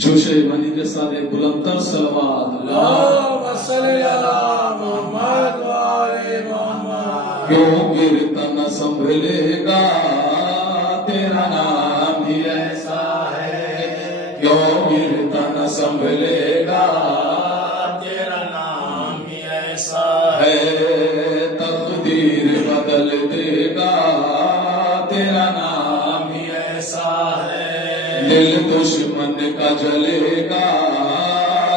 جو شیبانی کے ساتھ ایک بلندر صلوات اللہم صلی علی محمد و آل محمد۔ کیوں گرتا نہ سنبھلے گا تیرا نام ہی ایسا ہے، کیوں گرتا نہ سنبھلے گا تیرا نام ہی ایسا ہے، تقدیر بدل دے گا تیرا نام ہی ایسا ہے۔ دل دشمن کا جلے گا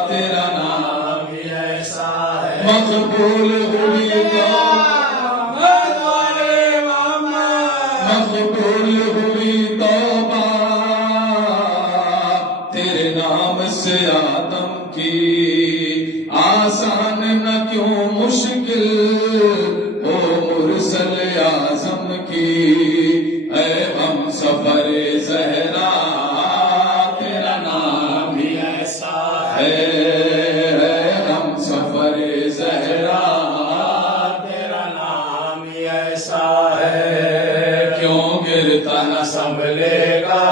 تیرا نام ہی ایسا ہے۔ مقبول ہوئی محمد و آل محمد۔ مقبول ہوئی توبہ تیرے نام سے آدم کی، آسان نہ کیوں مشکل ہو مرسل اعظم کی، اے ہم سفر زہرا تیرا نام ہی ایسا ہے، اے ہم سفر زہرا تیرا نام ہی ایسا ہے۔ کیوں گرتا نہ سنبھلے گا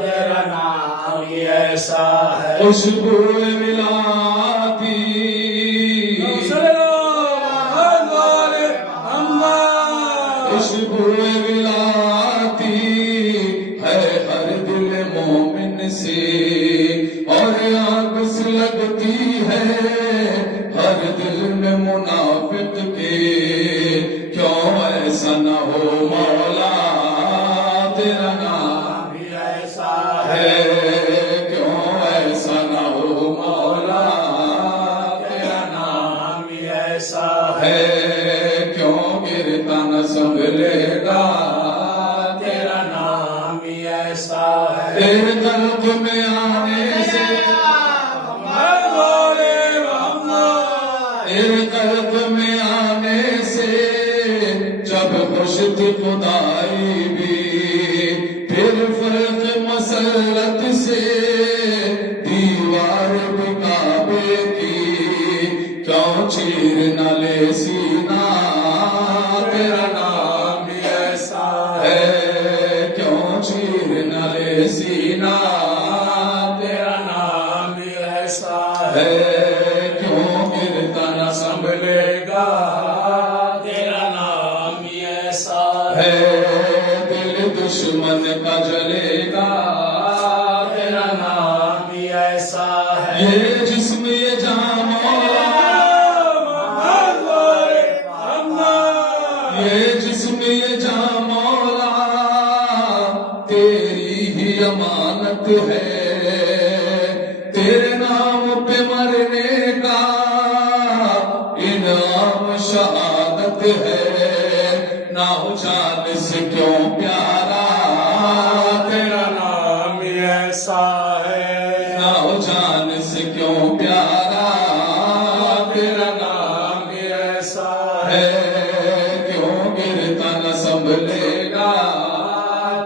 تیرا نام ہی ایسا ہے۔ خوشبو ملاتی خوشبو ملاتی ہے ہر دل مومن سے، اور آگ سے لگتی ہے ہر دل میں منافق کے، کیوں ایسا نہ ہو مولا تیرا نام ہی ایسا ہے، کیوں ایسا نہ ہو مولا تیرا نام ہی ایسا ہے، کیوں گرتا نہ سنبھلے گا تیرا نام ہی ایسا ہے۔ تیرے قلب میں آنے سے، محمد و آل محمد۔ تیرے قلب میں آنے سے جب خوش تھی خدائی بھی، پھر فرق مسلط سے دیوار بھی کعبے کی، کیوں چیر نہ لے سینہ تیرا نام ہی ایسا ہے، کیوں چیر نہ لے سینہ تیرا نام ہی ایسا ہے، کیوں گرتا نہ سنبھلے گا تیرا نام ہی ایسا ہے، دل دشمن کا جلے گا تیرا نام ہی ایسا ہے۔ یہ جسم یہ جان محمد و آل محمد۔ یہ جسم یہ جان مولا تیری ہی امانت ہے، تیرے نام پہ مرنے کا انعام شہادت ہے، نہ ہو جان سے کیوں پیارا تیرا نام ہی ایسا ہے۔ نہ ہو جان سے کیوں پیارا تیرا نام ہی ایسا ہے، کیوں گرتا نہ سنبھلے گا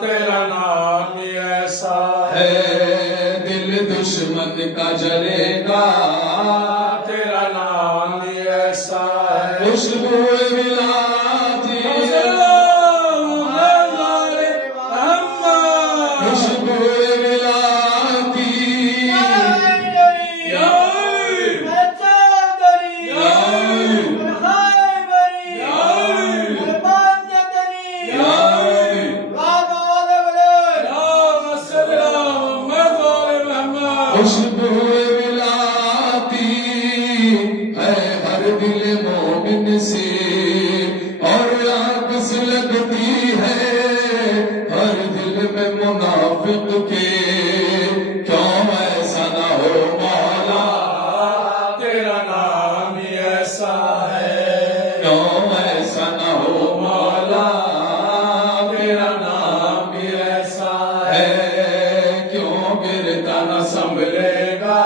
تیرا نام ہی ایسا ہے، دل دشمن کا جلے گا تیرا نام ہی ایسا ہے۔ خوشبو ملاتی محمد و آل محمد۔ خوشبو ملاتی یا علی، یا علی، یا علی، یا علی، اللہم صلی علی محمد و آل محمد۔ خوشبو ملاتی ہے ہر دل مومن سے، اور آگ سے لگتی ہے ہر دل میں منافق کے، کیوں ایسا نہ ہو مولا تیرا نام ہی ایسا ہے۔ کیوں ایسا نہ ہو مولا تیرا نام ہی ایسا ہے۔ ہے، کیوں گرتا نہ سنبھلے گا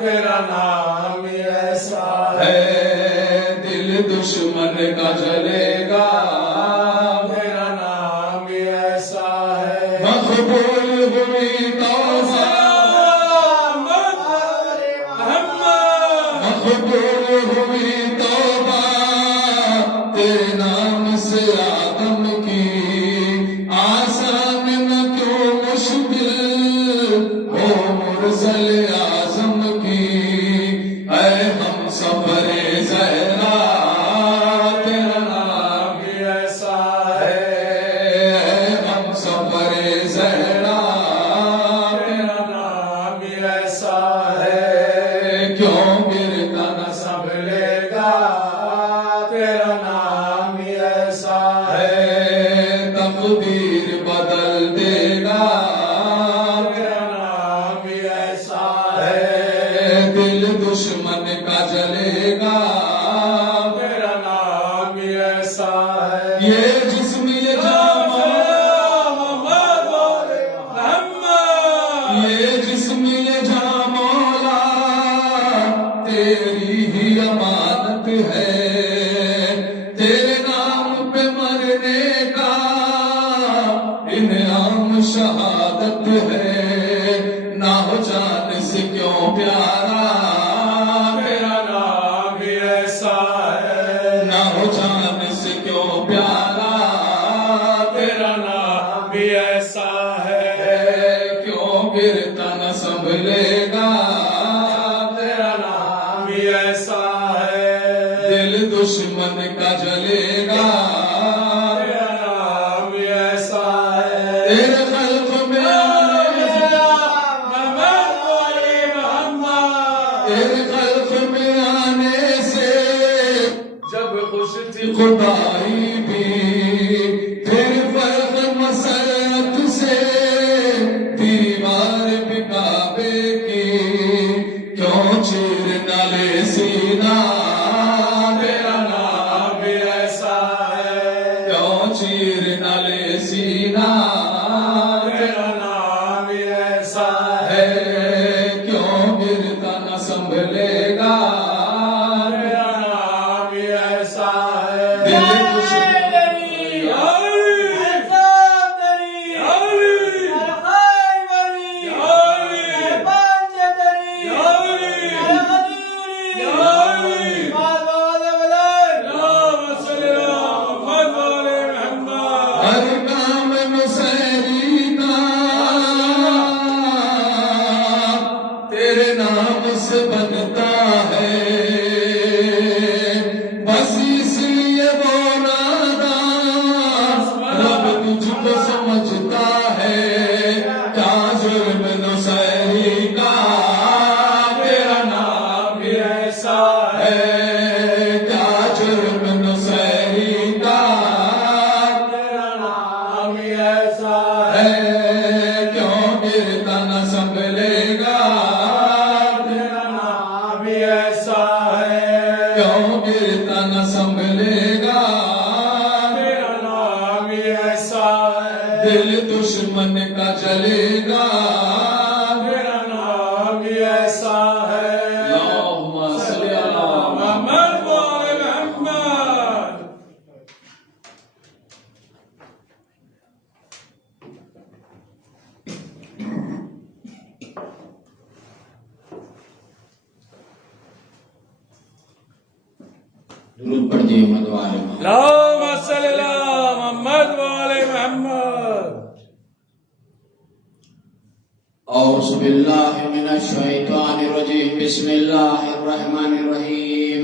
تیرا نام ہی ایسا ہے۔ ہے، دل دشمن کا جلے گا تیرا نام ہی ایسا ہے۔ مقبول ہوئی توبہ محمد و آل محمد۔ مقبول ہوئی توبہ تیرے نام سے آدم کی، آسان نہ کیوں مشکل کوثل اعظم کی اے ہم سفر زہرا تیرا نام بھی ایسا ہے اے ہم سفر زہرا تیرا نام بھی ایسا ہے کیوں گرتا نہ سنبھلے گا تیرا نام بھی ایسا ہے تقدیر بدل دے گا تیرا نام بھی ایسا ہے دل دشمن کا جلے گا تیرا نام بھی ایسا ہے یہ جسم یہ جان یہ جسم یہ جان مولا تیری ہی امانت ہے تیرے نام پہ مرنے کا انعام شہادت ہے نہ ہو جان سے کیوں پیارا تیرا نام بھی ایسا ہے نہ ہو جان سے کیوں پیارا تیرا نام بھی ایسا ہے کیوں گرتا نہ سنبھلے گا تیرا نام بھی ایسا ہے دل دشمن کا جلے گا تیرا نام بھی ایسا ہے تیرے خلق میں تیرے خلق میں آنے سے جب خوش تھی خدائی بھی پھر فرق مسرت سے دیوار بھی کعبے کی کیوں چیر نہ لے سینہ تیرا نام بھی ایسا ہے کیوں چیر نہ لے سینہ تیرا نام بھی ایسا ہے کیوں گرتا نہ سنبھلے گا تیرا نام بھی ایسا ہے دل دشمن ہر کام مسری کا تیرے نام سے بنتا ہے بس اس لیے وہ نادان رب تجھ کو سمجھتا ہے کیا جرم نصیری کا تیرا نام بھی ایسا ہے کیا جرم نصیری کا تیرا نام بھی ایسا ہے کیوں گرتا نہ سنبھلے گا تیرا نام بھی ایسا ہے کیوں گرتا نہ سنبھلے گا تیرا نام بھی ایسا ہے دل دشمن کا جلے گا تیرا نام بھی ایسا ہے اللہم صلی علی محمد وعلی محمد درود پڑھ دیے محمد وعلی محمد اللهم صل على محمد وعلى محمد أعوذ بالله من الشيطان الرجيم بسم الله الرحمن الرحيم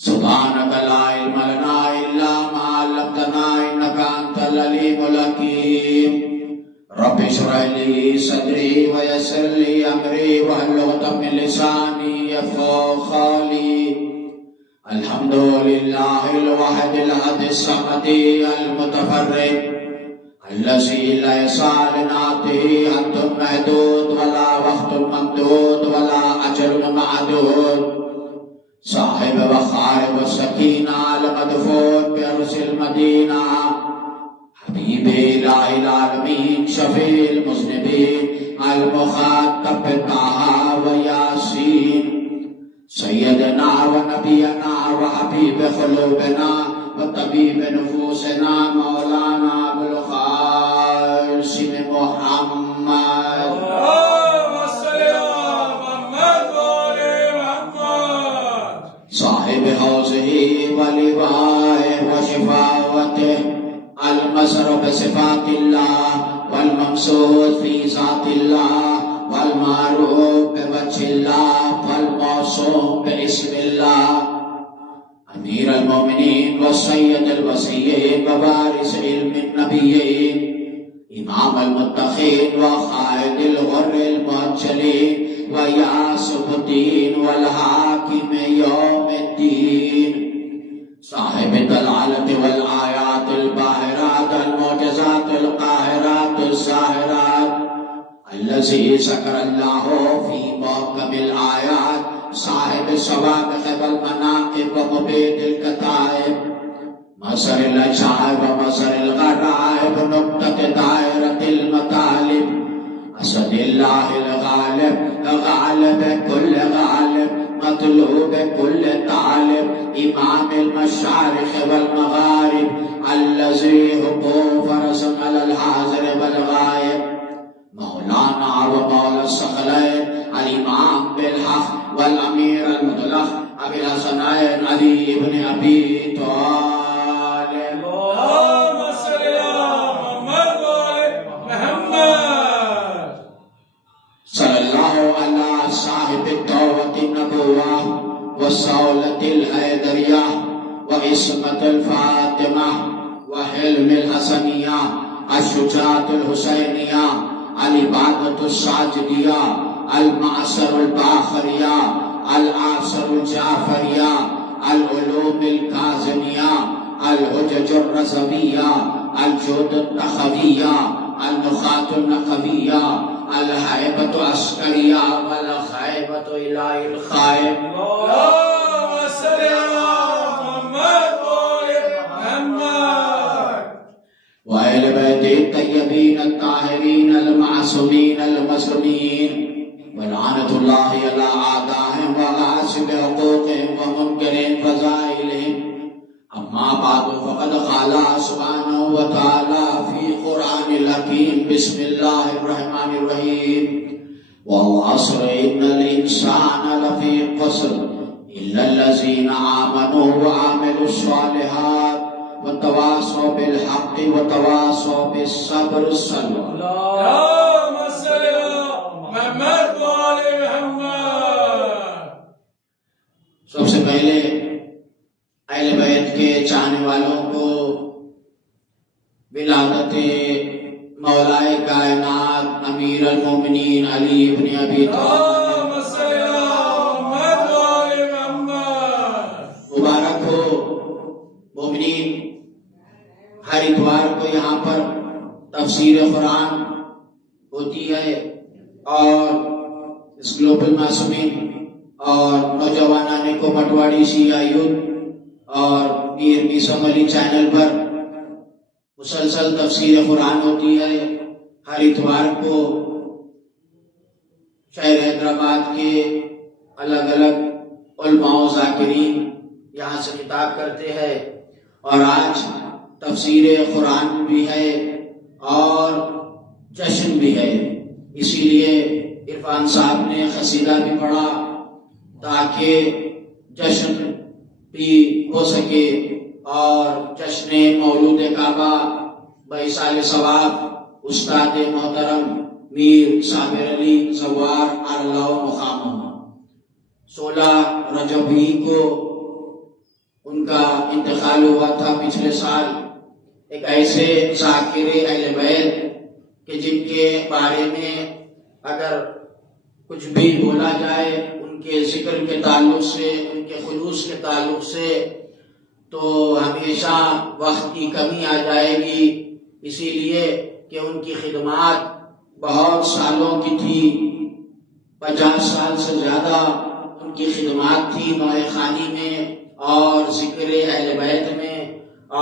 سبحانك لا علم لنا إلا ما علمتنا إنك أنت العليم الحكيم رب اشرح لي صدري ويسر لي أمري واحلل عقدة من لساني يفقهوا قولي الحمد لله الواحد الأحد الصمد المتفرد الذي ليس لنعته حد محدود ولا وقت ممدود ولا أجل معدود صاحب وخائب السكينة المدفون بأرض المدينة حبيب إله العالمين شفيع المذنبين المخاطب بطه وياسين سيدنا ونبينا وحبيب قلوبنا وطبيب نفوسنا مولانا أبو القاسم محمد اللهم صل على محمد وعلى محمد صاحب حوضه ولوائه وشفاوته المسر بصفات الله والممسوح في ذات الله والمعروف بوجه الله والموصوم باسم الله امیر المومنین والسید الوصیین ووارث علم النبیین امام المتقین وقائد الغر المعجلین ویاسف الدین والحاکم یوم الدین صاحب العلت والآیات الباہرات المعجزات القاہرات الظاہرات الذي ذكر الله في محكم الآيات صاحب السوابق والمناقب ومبيد الكتائب مصر الأشعار ومصر الغرائب نقطة دائرة المطالب أسد الله الغالب غالب كل غالب مطلوب كل طالب إمام المشارق والمغارب الذي هو فرس على الحاضر والغائب مولانا ومولا الثقلين الإمام بالحق والأمير المطلق أبي الحسنين علي بن أبي طالب اللهم صل على محمد وآل محمد صلى الله على صاحب التوبة النبوة والصولة الحيدرية وعصمة الفاطمة وحلم الحسنية الشجاعة الحسينية العبادة الساجدية المعصر الباخرية العاصر الجعفرية العلوم الكاظمية الحجج الرزوية الجود التخوية النخاة النقوية الهيبة عسكرية والخيبة إلى الخائب اللهم صل على محمد وآل محمد وأهل بيت الطيبين الطاهرين المعصومين المظلومين ولعنة الله على أعدائهم وغاصب حقوقهم ومنكر فضائلهم أما بعد فقد قال سبحانه وتعالى في قرآن الحكيم بسم الله الرحمن الرحيم والعصر إن الإنسان لفي خسر إلا الذين آمنوا وعملوا الصالحات وتواصوا بالحق وتواصوا بالصبر الصلوات اللهم صل على محمد وآل محمد سب سے پہلے اہل بیت کے چاہنے والوں کو ولادت مولائے کائنات امیر المومنین علی ابن ابی طالب اللهم صل على محمد وآل محمد مبارک ہو۔ مومنین ہر اتوار کو یہاں پر تفسیر قرآن ہوتی ہے اور اس گلوبل معصومین اور نوجوانان کو مٹواڑی شیعہ یوتھ اور پیر میسم علی چینل پر مسلسل تفسیر قرآن ہوتی ہے۔ ہر اتوار کو شہر حیدرآباد کے الگ الگ علماء و ذاکرین یہاں سے خطاب کرتے ہیں اور آج تفسیر قرآن بھی ہے اور جشن بھی ہے، اسی لیے عرفان صاحب نے قصیدہ بھی پڑھا تاکہ جشن بھی ہو سکے اور جشن مولود کعبہ بائیسال ثواب استاد محترم میر صابر علی زوار اللہ مقام 16 رجب ہی کو ان کا انتقال ہوا تھا پچھلے سال۔ ایک ایسے ذاکر اہل بیت کہ جن کے بارے میں اگر کچھ بھی بولا جائے ان کے ذکر کے تعلق سے، ان کے خلوص کے تعلق سے، تو ہمیشہ وقت کی کمی آ جائے گی، اسی لیے کہ ان کی خدمات بہت سالوں کی تھی، 50 سال سے زیادہ ان کی خدمات تھی نوح خانی میں اور ذکر اہل بیت میں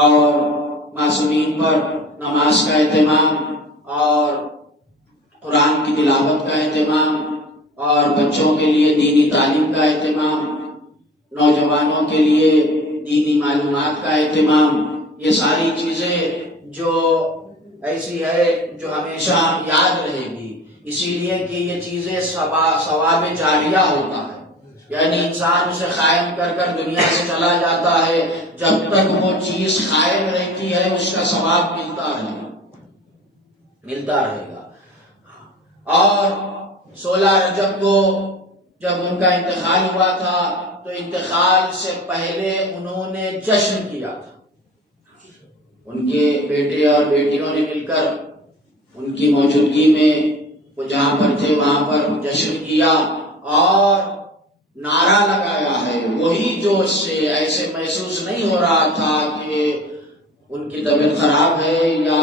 اور معصومین پر نماز کا اہتمام اور قرآن کی تلاوت کا اہتمام اور بچوں کے لیے دینی تعلیم کا اہتمام، نوجوانوں کے لیے دینی معلومات کا اہتمام، یہ ساری چیزیں جو ایسی ہے جو ہمیشہ یاد رہے گی، اسی لیے کہ یہ چیزیں ثواب جاریہ ہوتا ہے، یعنی انسان اسے قائم کر کر دنیا سے چلا جاتا ہے، جب تک وہ چیز قائم رہتی ہے اس کا ثواب ملتا رہے گا۔ اور 16 رجب کو جب ان کا انتقال ہوا تھا تو انتقال سے پہلے انہوں نے جشن کیا تھا. ان کے بیٹے اور بیٹیوں نے مل کر ان کی موجودگی میں وہ جہاں پر تھے وہاں پر جشن کیا اور نعرہ لگایا ہے. وہی جوش سے ایسے محسوس نہیں ہو رہا تھا کہ ان کی طبیعت خراب ہے یا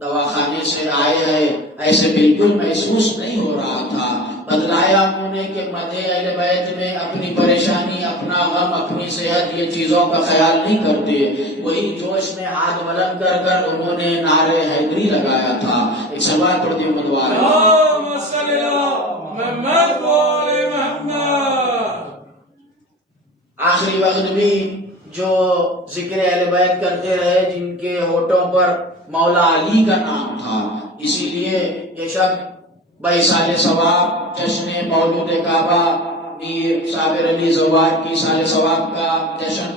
دواخانے سے آئے ہیں، ایسے بالکل محسوس نہیں ہو رہا تھا. بتلایا انہوں نے کہ مدح اہل بیت میں اپنی پریشانی، اپنا غم، اپنی صحت، یہ چیزوں کا خیال نہیں کرتے. وہی جوش میں ہاتھ بلند کر کر انہوں نے نعرہ حیدری لگایا تھا. ایک سوال پڑھ دیں امیدوار اللهم صل على محمد وآل محمد. آخری وقت بھی جو ذکر اہل بیت کرتے رہے جن کے ہونٹوں پر مولا علی کا نام تھا، اسی لیے یہ شب بائیسال ثواب جشن مولود کعبہ میر صابر علی زوار کی سال ثواب کا جشن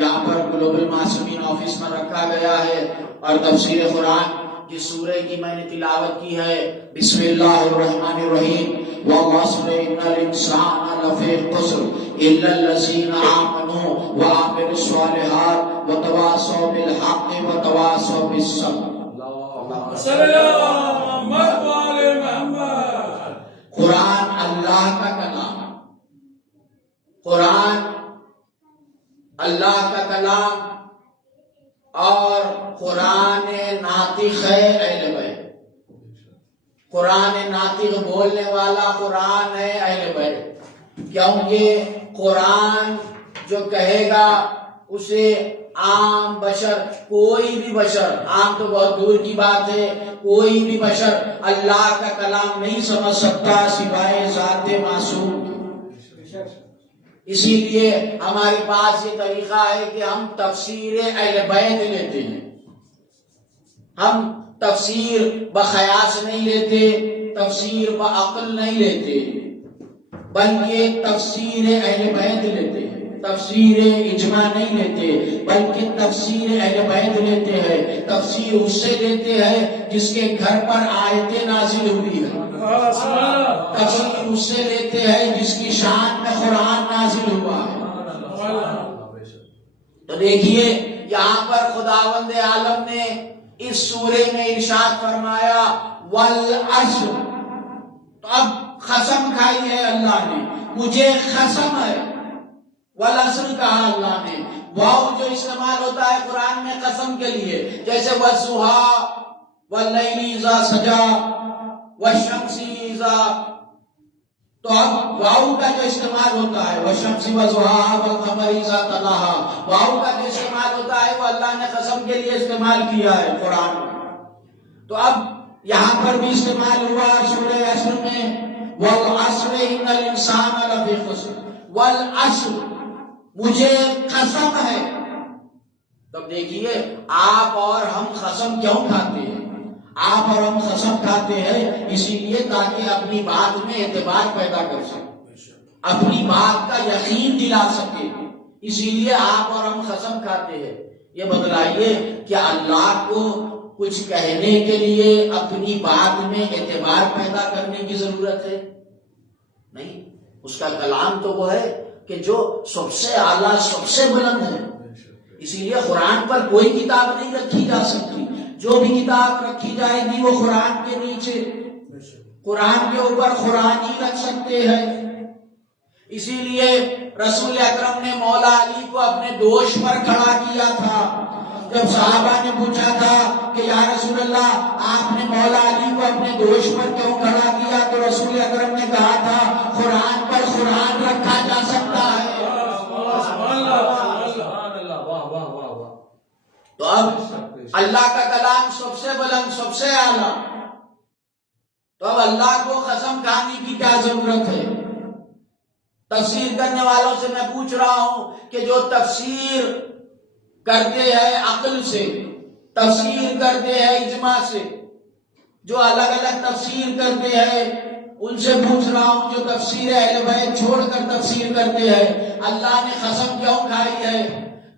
یہاں پر گلوبل معصومین آفس میں رکھا گیا ہے. اور تفسیر قرآن جس سورہ کی میں نے تلاوت کی ہے، بسم اللہ الرحمن الرحیم، والعصر ان الانسان لفی خسر الا الذین آمنوا وعملوا الصالحات وتواصوا بالحق وتواصوا بالصبر. صلی اللہ محمد وآل محمد. قرآن اللہ کا کلام، قرآن اللہ کا کلام اور قرآن ناطق ہے اہل بیت. قرآن ناطق بولنے والا قرآن ہے اہل بیت، کیونکہ قرآن جو کہے گا اسے عام بشر، کوئی بھی بشر، عام تو بہت دور کی بات ہے، کوئی بھی بشر اللہ کا کلام نہیں سمجھ سکتا سوائے ذات معصوم. اسی لیے ہمارے پاس یہ طریقہ ہے کہ ہم تفسیر اہل بیت لیتے ہیں. ہم تفسیر بخیاس نہیں لیتے، تفسیر بعقل نہیں لیتے، بلکہ تفسیر اہل بیت لیتے ہیں. تفسیر اجماع نہیں لیتے بلکہ تفسیر اہل بیت لیتے ہیں. تفسیر اس سے لیتے ہیں جس کے گھر پر آیتیں نازل ہوئی ہیں. تفسیر اس سے لیتے ہیں جس کی شان میں قرآن نازل ہوا ہے. تو دیکھیے یہاں پر خداوند عالم نے اس سورے میں ارشاد فرمایا والعصر. تو اب قسم کھائی ہے اللہ نے، مجھے قسم ہے. والعصر کہا اللہ نے. واو جو استعمال ہوتا ہے قرآن میں قسم کے لیے، جیسے والضحیٰ واللیل اذا سجا والشمس اذا، تو اب واو کا جو استعمال ہوتا ہے والشمس والضحیٰ والقمر اذا تلاہا، واو کا جو استعمال ہوتا ہے وہ اللہ نے قسم کے لیے استعمال کیا ہے قرآن میں. تو اب یہاں پر بھی استعمال ہوا سورہ عصر میں والعصر ان الانسان لفی خسر. والعصر مجھے قسم ہے. تب دیکھیے آپ اور ہم قسم کیوں کھاتے ہیں؟ آپ اور ہم قسم کھاتے ہیں اسی لیے تاکہ اپنی بات میں اعتبار پیدا کر سکیں، اپنی بات کا یقین دلا سکے. اسی لیے آپ اور ہم قسم کھاتے ہیں. یہ بتلائیے کہ اللہ کو کچھ کہنے کے لیے اپنی بات میں اعتبار پیدا کرنے کی ضرورت ہے؟ نہیں. اس کا کلام تو وہ ہے کہ جو سب سے اعلیٰ، سب سے بلند ہے. اسی لیے قرآن پر کوئی کتاب نہیں رکھی جا سکتی. جو بھی کتاب رکھی جائے گی وہ قرآن کے نیچے، قرآن کے اوپر قرآن ہی رکھ سکتے ہیں. اسی لیے رسول اکرم نے مولا علی کو اپنے دوش پر کھڑا کیا تھا. جب صحابہ نے پوچھا تھا کہ یا رسول اللہ آپ نے مولا علی کو اپنے دوش پر کیوں کھڑا کیا، تو رسول اکرم نے کہا تھا قرآن پر قرآن رکھا جا سکتا ہے. تو اب اللہ کا کلام سب سے بلند، سب سے اعلیٰ، تو اب اللہ کو قسم کھانے کی کیا ضرورت ہے؟ تفسیر کرنے والوں سے میں پوچھ رہا ہوں کہ جو تفسیر کرتے ہیں عقل سے، تفسیر کرتے ہیں اجماع سے، جو الگ الگ تفسیر کرتے ہیں ان سے پوچھ رہا ہوں جو تفسیر اہل بیت چھوڑ کر تفسیر کرتے ہیں، اللہ نے قسم کیوں کھائی ہے؟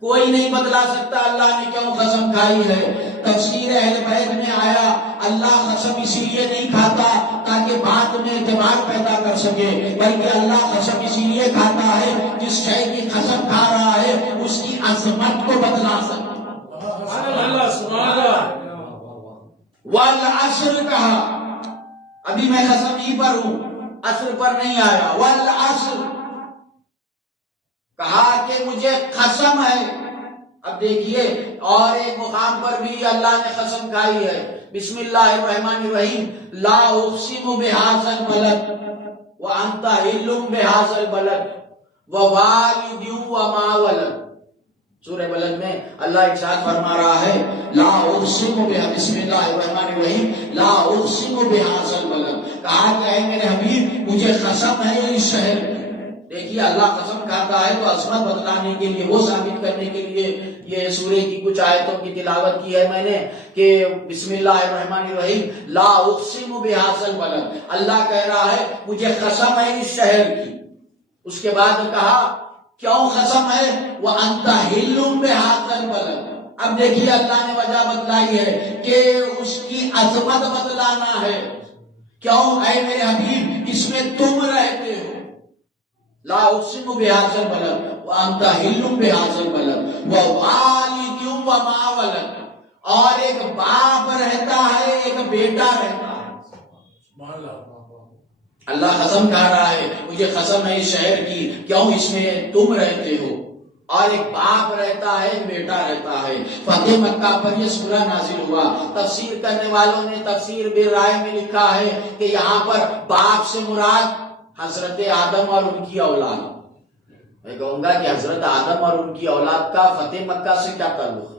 کوئی نہیں بتلا سکتا اللہ نے کیوں قسم کھائی ہے. تفسیر اہل بیت میں آیا اللہ قسم اسی لیے نہیں کھاتا تاکہ کے بات میں اعتبار پیدا کر سکے، بلکہ اللہ قسم اسی لیے کھاتا ہے جس شے کی قسم کھا رہا ہے اس کی عظمت کو بتلا سکے۔ والعصر کہا، ابھی میں قسم ہی پر ہوں، عصر پر نہیں آیا۔ والعصر کہا کہ مجھے قسم ہے۔ اب دیکھیے اور ایک مقام پر بھی اللہ نے قسم کھائی ہے، بسم اللہ الرحمن الرحیم، لا اقسم بہذا البلد وانت حل بہذا البلد ووالد وما ولد۔ سورہ بلد میں اللہ ارشاد فرما رہا ہے لا اقسم بسم اللہ الرحمن الرحیم لا اقسم بہذا البلد، کہا کہ اے میرے حبیب مجھے قسم ہے اس شہر کی۔ دیکھیے اللہ قسم کھاتا ہے تو عظمت بتلانے کے لیے، وہ ثابت کرنے کے لیے یہ سورہ کی کچھ آیتوں کی تلاوت کی ہے میں نے کہ بسم اللہ الرحمن الرحیم لا اقسم بہذا البلد، اللہ کہہ رہا ہے مجھے قسم ہے اس شہر کی۔ اس کے بعد کہا کیوں قسم ہے؟ وَأَنْتَ حِلٌّ بِهَذَا الْبَلَدِ۔ اب دیکھیے اللہ نے وجہ بتلائی ہے کہ اس کی عظمت بتلانا ہے۔ کیوں اے میرے حبیب اس میں تم رہتے ہو۔ لا اقسم بهذا البلد وانت حل بهذا البلد ووالد وما ولد، اور ایک باپ رہتا ہے ایک بیٹا رہتا ہے۔ اللہ قسم کھا رہا ہے مجھے قسم ہے اس شہر کی، کیوں اس میں تم رہتے ہو، اور ایک باپ رہتا ہے ایک بیٹا رہتا ہے۔ فتح مکہ پر یہ سورہ نازل ہوا۔ تفسیر کرنے والوں نے تفسیر بالرائے میں لکھا ہے کہ یہاں پر باپ سے مراد حضرت آدم اور ان کی اولاد۔ میں کہوں گا کہ حضرت آدم اور ان کی اولاد کا فتح مکہ سے کیا تعلق ہے؟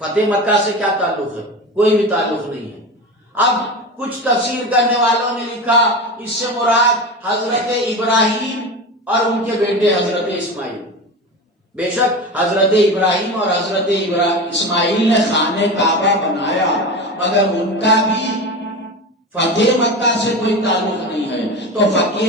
فتح مکہ سے کیا تعلق ہے؟ کوئی بھی تعلق نہیں ہے۔ اب کچھ تفسیر کرنے والوں نے لکھا اس سے مراد حضرت ابراہیم اور ان کے بیٹے حضرت اسماعیل۔ بے شک حضرت ابراہیم اور حضرت اسماعیل نے خانہ کعبہ بنایا، مگر ان کا بھی فتح مکہ سے کوئی تعلق نہیں ہے۔ تو فتح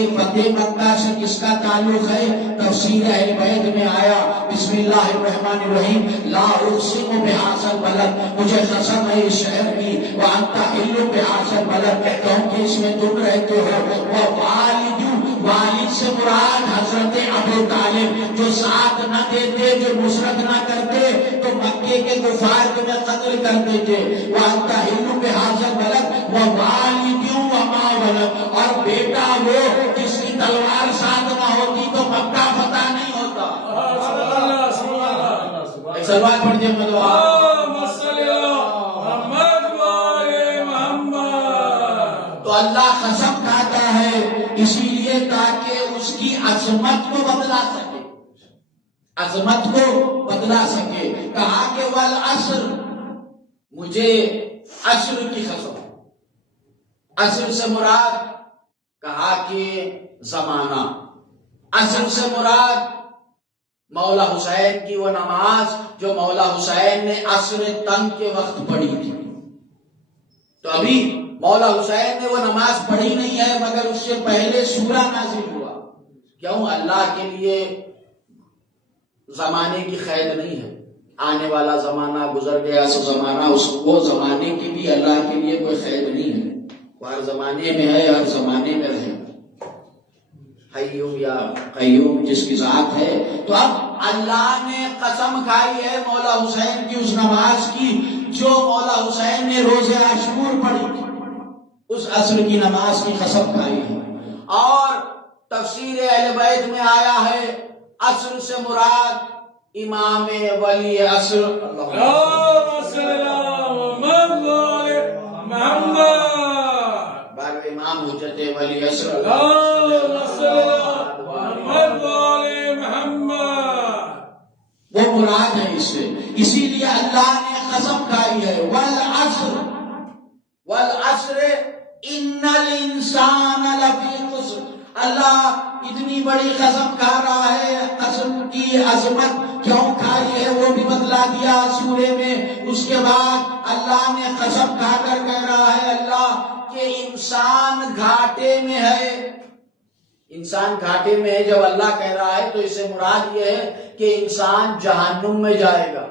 مکہ سے کس کا تعلق ہے؟ تفسیر اہل بیت میں آیا بسم اللہ الرحمن الرحیم لا اقسم بہذا البلد، مجھے قسم ہے اس شہر کی، وانت حل بہذا البلد، کیونکہ اس میں تم رہتے ہو، ووالد، والد سے مراد حضرت ابو طالب، جو ساتھ نہ دیتے، جو نصرت نہ کرتے تو مکے کے کفار تمہیں قتل کر دیتے۔ وانت حل بہذا البلد ووالد وما ولد، اور بیٹا وہ جس کی تلوار ساتھ نہ ہوتی تو مکہ فتح نہیں ہوتا۔ ایک سلوات پڑھ دیں تو اللہ قسم کھاتا ہے اسی لیے تاکہ اس کی عظمت کو بتلا سکے، عظمت کو بتلا سکے۔ کہا کہ والعصر، مجھے عصر کی قسم۔ عصر سے مراد کہا کہ زمانہ، عصر سے مراد مولا حسین کی وہ نماز جو مولا حسین نے عصر تنگ کے وقت پڑھی تھی۔ تو ابھی مولا حسین نے وہ نماز پڑھی نہیں ہے، مگر اس سے پہلے سورہ نازل ہوا۔ کیوں؟ اللہ کے لیے زمانے کی قید نہیں ہے، آنے والا زمانہ گزر گیا سو زمانہ، وہ زمانے کی بھی اللہ کے لیے کوئی قید نہیں ہے، وہ ہر زمانے میں ہے، ہر زمانے میں رہے، حیوم یا قیوم جس کی ذات ہے۔ تو اب اللہ نے قسم کھائی ہے مولا حسین کی اس نماز کی جو مولا حسین نے روز عاشور پڑھی تھی، اس عصر کی نماز کی قسم کھائی ہے۔ اور تفسیر اہل بیت میں آیا ہے عصر سے مراد امام ولی عصر بار امام حجت ولی عصر وہ مراد ہے اس سے، اسی لیے اللہ نے قسم کھائی ہے والعصر، والعصر ان الانسان لفی خسر۔ اللہ اتنی بڑی قسم کھا رہا ہے، قسم کی عظمت کیوں کھائی ہے وہ بھی بتلا دیا سورے میں۔ اس کے بعد اللہ نے قسم کھا کر کہہ رہا ہے اللہ کہ انسان گھاٹے میں ہے۔ انسان گھاٹے میں ہے جب اللہ کہہ رہا ہے تو اس سے مراد یہ ہے کہ انسان جہنم میں جائے گا،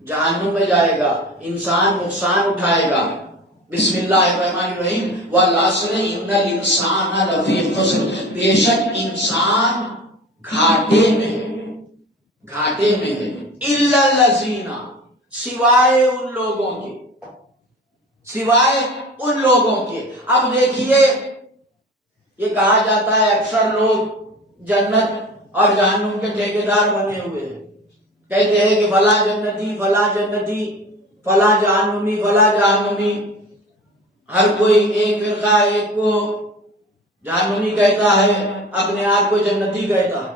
جہنم میں جائے گا، انسان نقصان اٹھائے گا، بسم اللہ الرحمن الرحیم والعصر ان الانسان لفی خسر، بے شک انسان گھاٹے میں ہے، الا الذین، سوائے ان لوگوں کے، اب دیکھیے یہ کہا جاتا ہے اکثر لوگ جنت اور جہنم کے ٹھیکیدار بنے ہوئے ہیں، کہتے ہیں کہ فلاں جنتی فلاں جنتی، فلاں جہنمی، ہر کوئی ایک فرقہ ایک کو جہنمی کہتا ہے، اپنے آپ کو جنتی کہتا ہے،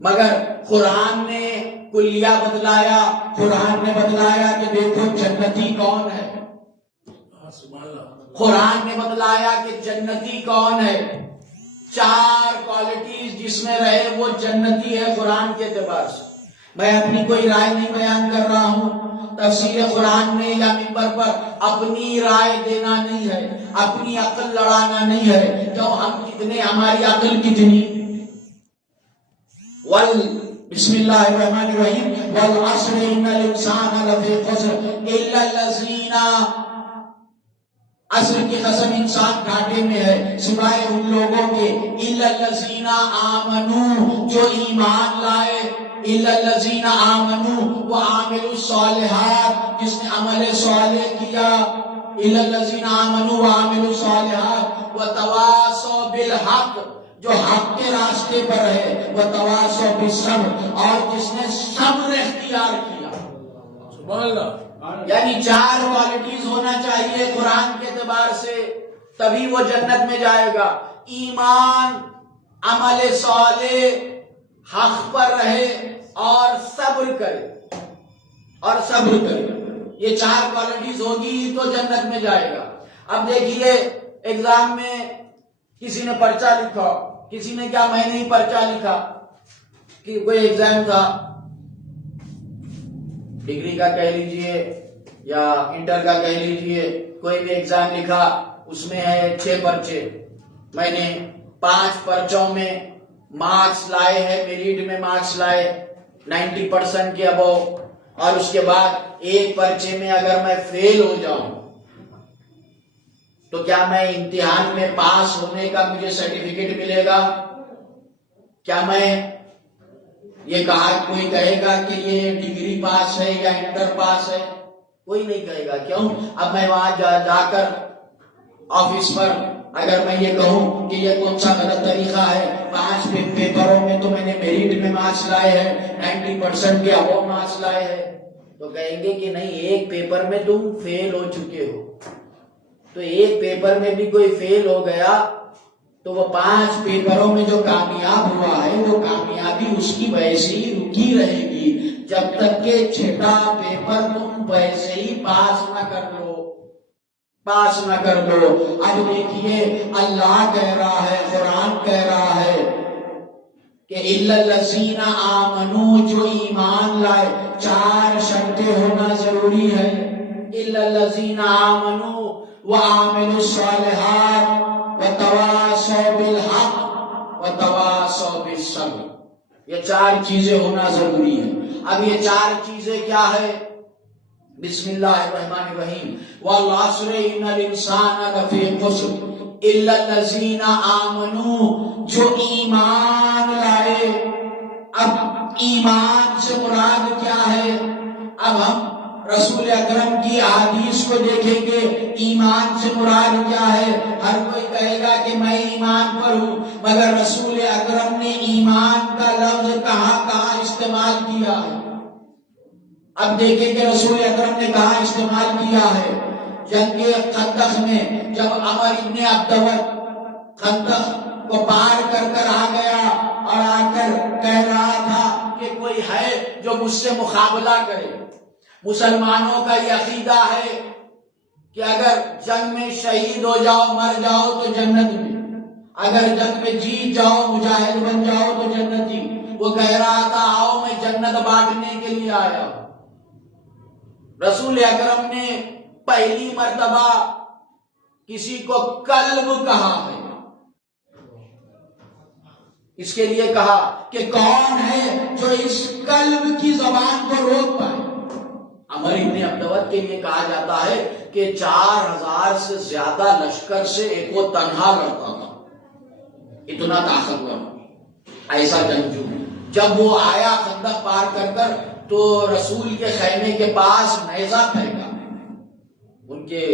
مگر قرآن نے کلیہ بتلایا، کہ دیکھو جنتی کون ہے، قرآن نے بتلایا کہ جنتی کون ہے، 4 کوالٹیز جس میں رہے وہ جنتی ہے قرآن کے اعتبار سے۔ میں اپنی کوئی رائے نہیں بیان کر رہا ہوں، تفسیر قرآن میں یا منبر پر اپنی رائے دینا نہیں ہے، اپنی عقل لڑانا نہیں ہے، جو ہم کتنے، ہماری عقل کتنی۔ بسم اللہ الرحمن الرحیم والعصر ان الانسان لفی خسر الا الذین، عصر کی قسم انسان گھاٹے میں ہے سوائے ان لوگوں کے، الا الذین آمنوا، جو ایمان لائے، الا الذین آمنوا وعملوا الصالحات، جس نے عمل صالح کیا، الا الذین آمنوا وعملوا الصالحات وتواصوا بالحق، جو حق کے راستے پر ہے، وتواصوا بالصبر، اور جس نے صبر اختیار کیا۔ سبحان اللہ۔ یعنی 4 کوالٹیز ہونا چاہیے قرآن کے اعتبار سے، تبھی وہ جنت میں جائے گا۔ ایمان، عمل صالح، حق پر رہے اور صبر کرے، یہ 4 کوالٹیز ہوگی تو جنت میں جائے گا۔ اب دیکھیے ایگزام میں کسی نے پرچہ لکھا، کسی نے کیا، میں نے ہی پرچہ لکھا، کہ کوئی ایگزام تھا، ڈگری کا کہہ لیجئے یا انٹر کا کہہ لیجئے، کوئی بھی ایگزام لکھا، اس میں ہے 6 پرچے، میں نے 5 پرچوں میں مارکس لائے ہیں، میرٹ میں مارکس لائے 90% کے ابو، اور اس کے بعد ایک پرچے میں اگر میں فیل ہو جاؤں تو کیا میں امتحان میں پاس ہونے کا مجھے سرٹیفکیٹ ملے گا؟ کیا میں یہ کہا، کوئی کہے گا کہ یہ ڈگری پاس ہے یا انٹر پاس ہے؟ کوئی نہیں کہے گا۔ کیوں؟ اب میں وہاں جا کر آفس پر اگر میں یہ کہوں کہ یہ کون سا غلط طریقہ ہے، 5 پیپروں میں تو میں نے میرٹ میں مارکس لائے ہیں، 90% کے ابو مارکس لائے ہیں، تو کہیں گے کہ نہیں، ایک پیپر میں تم فیل ہو چکے ہو، تو ایک پیپر میں بھی کوئی فیل ہو گیا تو وہ 5 پیپروں میں جو کامیاب ہوا ہے وہ کامیابی اس کی ویسے ہی رکی رہے گی جب تک کہ 6واں پیپر تم ویسے ہی پاس نہ کر لو۔ اب دیکھیے اللہ کہہ رہا ہے، قرآن کہہ رہا ہے کہ الا الذین آمنوا، جو ایمان لائے، 4 شرطیں ہونا ضروری ہے، الا الذین آمنوا وعملوا الصالحات وتواصوا بالحق وتواصوا بالصبر، یہ 4 چیزیں ہونا ضروری ہے۔ اب یہ 4 چیزیں کیا ہے؟ بسم اللہ الرحمن الرحیم والعصر ان الانسان لفی خسر الا الذین آمنوا، جو ایمان لائے۔ اب ایمان سے مراد کیا ہے؟ اب ہم رسول اکرم کی احادیث کو دیکھیں گے، ایمان سے مراد کیا ہے؟ ہر کوئی کہے گا کہ میں ایمان پر ہوں، مگر رسول اکرم نے ایمان کا لفظ کہاں استعمال کیا ہے؟ اب دیکھیں کہ رسول اکرم نے کہاں استعمال کیا ہے؟ جنگ خندق میں، جب عمر ابن عبدود خندق کو پار کر آ گیا اور آ کر کہہ رہا تھا کہ کوئی ہے جو مجھ سے مقابلہ کرے۔ مسلمانوں کا یہ عقیدہ ہے کہ اگر جنگ میں شہید ہو جاؤ، مر جاؤ تو جنت میں، اگر جنگ میں جیت جاؤ، مجاہد بن جاؤ تو جنتی۔ وہ کہہ رہا تھا آؤ میں جنت بانٹنے کے لیے آیا ہوں۔ رسول اکرم نے پہلی مرتبہ کسی کو کلب کہا ہے، اس کے لیے کہا کہ کون ہے جو اس کلب کی زبان کو روک پائے؟ عمر ابن عبدود کے لیے کہا جاتا ہے کہ 4000 سے زیادہ لشکر سے ایک وہ تنہا لڑتا تھا، اتنا طاقتور ایسا جنگجو۔ جب وہ آیا خندق پار کر کر تو رسول کے خیمے کے پاس نیزہ پھینکا، ان کے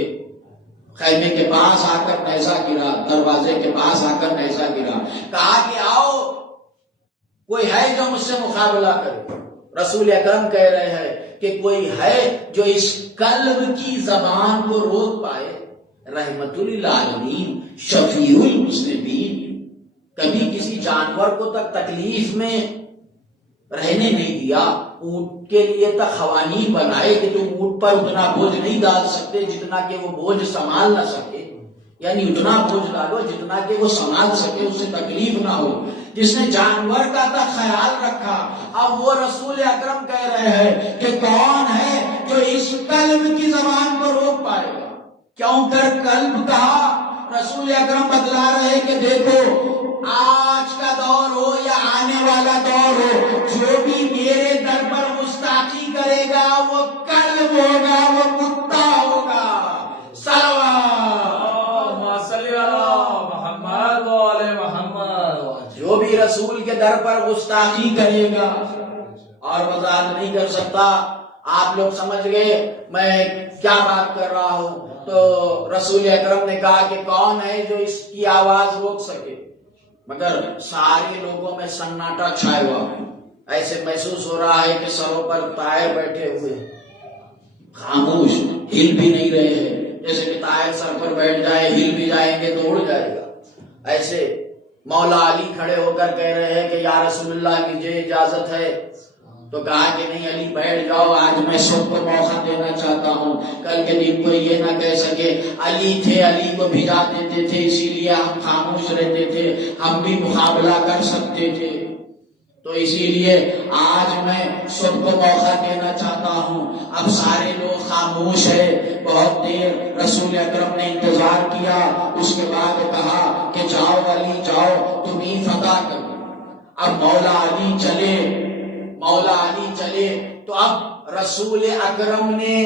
خیمے کے پاس آ کر نیزہ گرا، دروازے کے پاس آ کر نیزہ گرا، کہا کہ آؤ کوئی ہے جو مجھ سے مقابلہ کرے۔ رسول اکرم کہہ رہے ہیں کہ کوئی ہے جو اس قلب کی زبان کو روک پائے؟ رحمت للعالمین، شفیع المسلمین، کبھی کسی جانور کو تک تکلیف میں رہنے نہیں دیا۔ اونٹ کے لیے تک قوانین بنائے کہ تم اونٹ پر اتنا بوجھ نہیں ڈال سکتے جتنا کہ وہ بوجھ سنبھال نہ سکے، یعنی اتنا بوجھ ڈالو جتنا کہ وہ سنبھال سکے، اس سے تکلیف نہ ہو۔ جس نے جانور کا تک خیال رکھا، اب وہ رسول اکرم کہہ رہے ہیں کہ کون ہے جو اس قلب کی زبان کو روک پائے گا؟ کیوں کر قلب کہا؟ رسول اکرم بتلا رہے کہ دیکھو آج کا دور ہو یا آنے والا دور ہو، جو بھی میرے در پر گستاخی کرے گا وہ قلب ہوگا، وہ کتا ہوگا۔ جو بھی رسول کے در پر گستاخی کرے گا، اور وضاحت نہیں کر سکتا، آپ لوگ سمجھ گئے میں کیا بات کر رہا ہوں۔ تو رسول اکرم نے کہا کہ کون ہے جو اس کی آواز روک سکے؟ مگر سارے لوگوں میں سناٹا چھائے ہوا، ایسے محسوس ہو رہا ہے کہ سروں پر طائر بیٹھے ہوئے، خاموش، ہل بھی نہیں رہے ہیں، جیسے کہ طائر سر پر بیٹھ جائے، ہل بھی جائیں گے تو اڑ جائے گا۔ ایسے مولا علی کھڑے ہو کر کہہ رہے ہیں کہ یا رسول اللہ مجھے اجازت ہے، تو کہا کہ نہیں علی بیٹھ جاؤ، آج میں سب کو موقع دینا چاہتا ہوں، کل کے دن کوئی یہ نہ کہہ سکے علی تھے، علی کو بھجا دیتے تھے اسی لیے ہم خاموش رہتے تھے، ہم بھی مقابلہ کر سکتے تھے۔ تو اسی لیے آج میں سب کو موقع دینا چاہتا ہوں۔ اب سارے لوگ خاموش ہے، بہت دیر رسول اکرم نے انتظار کیا، اس کے بعد کہا کہ جاؤ علی جاؤ، تم ہی فتح کرو۔ اب مولا علی چلے تو اب رسول اکرم نے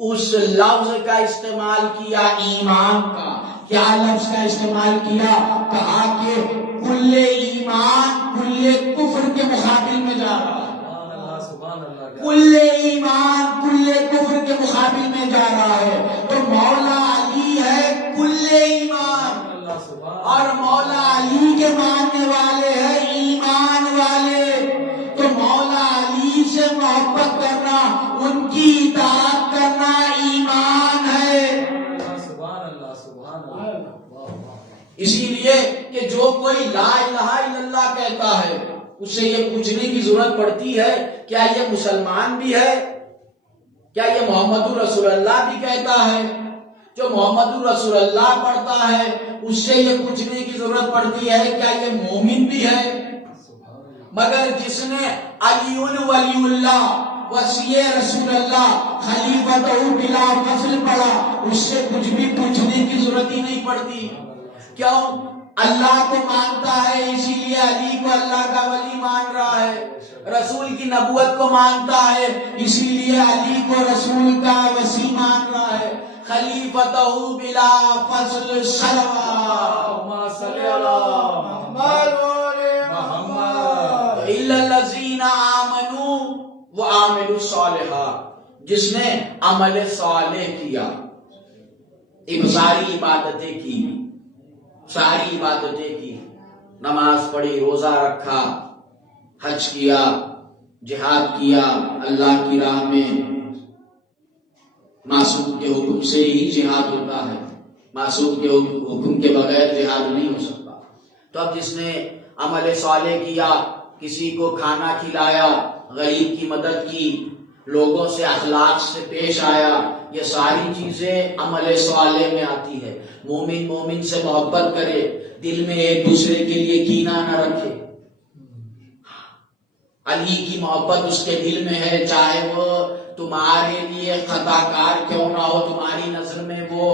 اس لفظ کا استعمال کیا ایمان کا۔ کیا لفظ کا استعمال کیا؟ کہا کہ کل ایمان کل کفر کے مقابل میں جا رہا ہے، کل ایمان کل کفر کے مقابل میں جا رہا ہے۔ تو مولا علی ہے کل ایمان، اور مولا علی کے ماننے والے ہیں ایمان والے۔ تو مولا علی سے محبت کرنا، ان کی اطاعت کرنا ایمان ہے۔ اسی لیے کہ جو کوئی لا الہ الا اللہ کہتا ہے، اس سے یہ پوچھنے کی ضرورت پڑتی ہے کیا یہ مسلمان بھی ہے؟ کیا یہ محمد رسول اللہ بھی کہتا ہے؟ جو محمد رسول اللہ پڑھتا ہے اس سے یہ پوچھنے کی ضرورت پڑتی ہے کیا یہ مومن بھی ہے؟ مگر جس نے علی ولی اللہ، وصی رسول اللہ، خلیفۃ بلا فصل پڑھا، اس سے کچھ بھی پوچھنے کی ضرورت ہی نہیں پڑتی۔ کیوں؟ اللہ کو مانتا ہے اسی لیے علی کو اللہ کا ولی مان رہا ہے، رسول کی نبوت کو مانتا ہے اسی لیے علی کو رسول کا وصی مان رہا ہے۔ خلیفۃ بلا فصل صلوات صلی اللہ الا الذین آمنوا وعملوا الصالحات، جس نے عمل صالح کیا، ساری عبادتیں کی، نماز پڑھی، روزہ رکھا، حج کیا، جہاد کیا اللہ کی راہ میں۔ معصوم کے حکم سے ہی جہاد ہوتا ہے، معصوم کے حکم کے بغیر جہاد نہیں ہو سکتا۔ تو اب جس نے عمل صالح کیا، کسی کو کھانا کھلایا، غریب کی مدد کی، لوگوں سے اخلاق سے پیش آیا، یہ ساری چیزیں عمل صالح میں آتی ہے۔ مومن سے محبت کرے، دل میں ایک دوسرے کے لیے کینہ نہ رکھے۔ علی کی محبت اس کے دل میں ہے، چاہے وہ تمہارے لیے خطا کار کیوں نہ ہو، تمہاری نظر میں وہ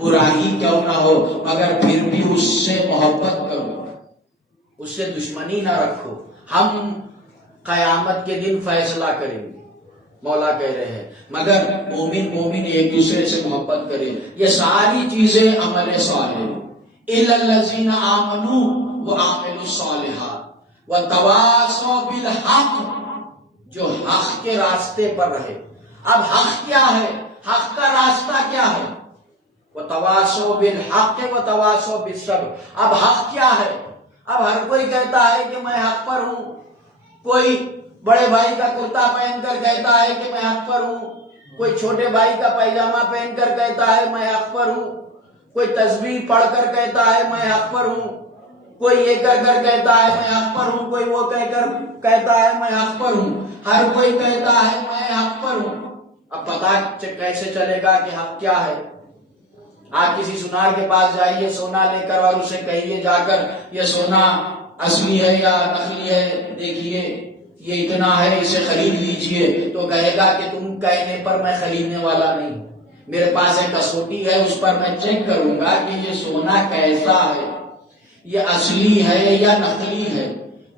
برائی کیوں نہ ہو، مگر پھر بھی اس سے محبت کرو، اس سے دشمنی نہ رکھو۔ ہم قیامت کے دن فیصلہ کریں گے، مولا کہہ رہے ہیں مگر مومن ایک دوسرے سے محبت کرے. یہ ساری چیزیں عمل صالح. الا الذین آمنوا وعملوا الصالحات وتواصوا بالحق، جو حق کے راستے پر رہے. اب حق کیا ہے؟ حق کا راستہ کیا ہے؟ وتواصوا بالحق وتواصوا بالصبر. اب حق کیا ہے؟ اب ہر کوئی کہتا ہے کہ میں حق پر ہوں. کوئی بڑے بھائی کا کرتا پہن کر کہتا ہے کہ میں حق پر ہوں. کوئی چھوٹے بھائی کا پیجامہ پہن کر کہتا ہے میں حق پر ہوں. کوئی تسبیح پڑھ کر کہتا ہے میں حق پر ہوں. کوئی یہ کر کر کہتا ہے میں حق پر ہوں. کوئی وہ کہہ کر کہتا ہے میں حق پر ہوں. ہر کوئی کہتا ہے میں حق پر ہوں. اب پتا کیسے چلے گا کہ حق کیا ہے؟ آپ کسی سونار کے پاس جائیے سونا لے کر اور اسے کہیے جا کر یہ سونا اصلی ہے یا نقلی ہے، دیکھیے یہ اتنا ہے اسے خرید لیجئے، تو کہے گا کہ تم کہنے پر میں خریدنے والا نہیں. میرے پاس ایک کسوٹی ہے، اس پر میں چیک کروں گا کہ یہ سونا کیسا ہے، یہ اصلی ہے یا نقلی ہے،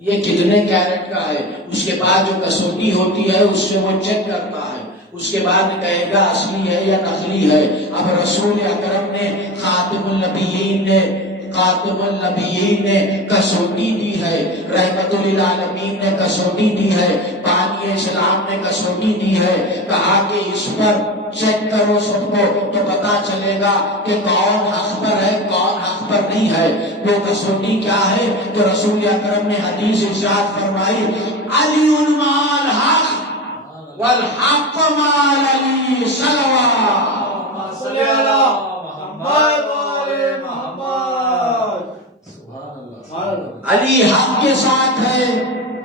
یہ کتنے کیرٹ کا ہے. اس کے بعد جو کسوٹی ہوتی ہے اس سے وہ چیک کرتا ہے، اس کے بعد کہے گا اصلی ہے یا نقلی ہے. اب رسول اکرم نے خاتم النبیین نے کسوٹی دی ہے، رحمت للعالمین نے کسوٹی دی ہے، بانی اسلام نے کسوٹی دی ہے. کہا کہ اس پر چیک کرو سب کو تو پتا چلے گا کہ کون حق پر ہے کون حق پر نہیں ہے. وہ کسوٹی کیا ہے؟ تو رسول اکرم نے حدیث ارشاد فرمائی علی مال حق والحق مال علی صلوات صلی اللہ محمد والے محمد. علی حق کے ساتھ ہے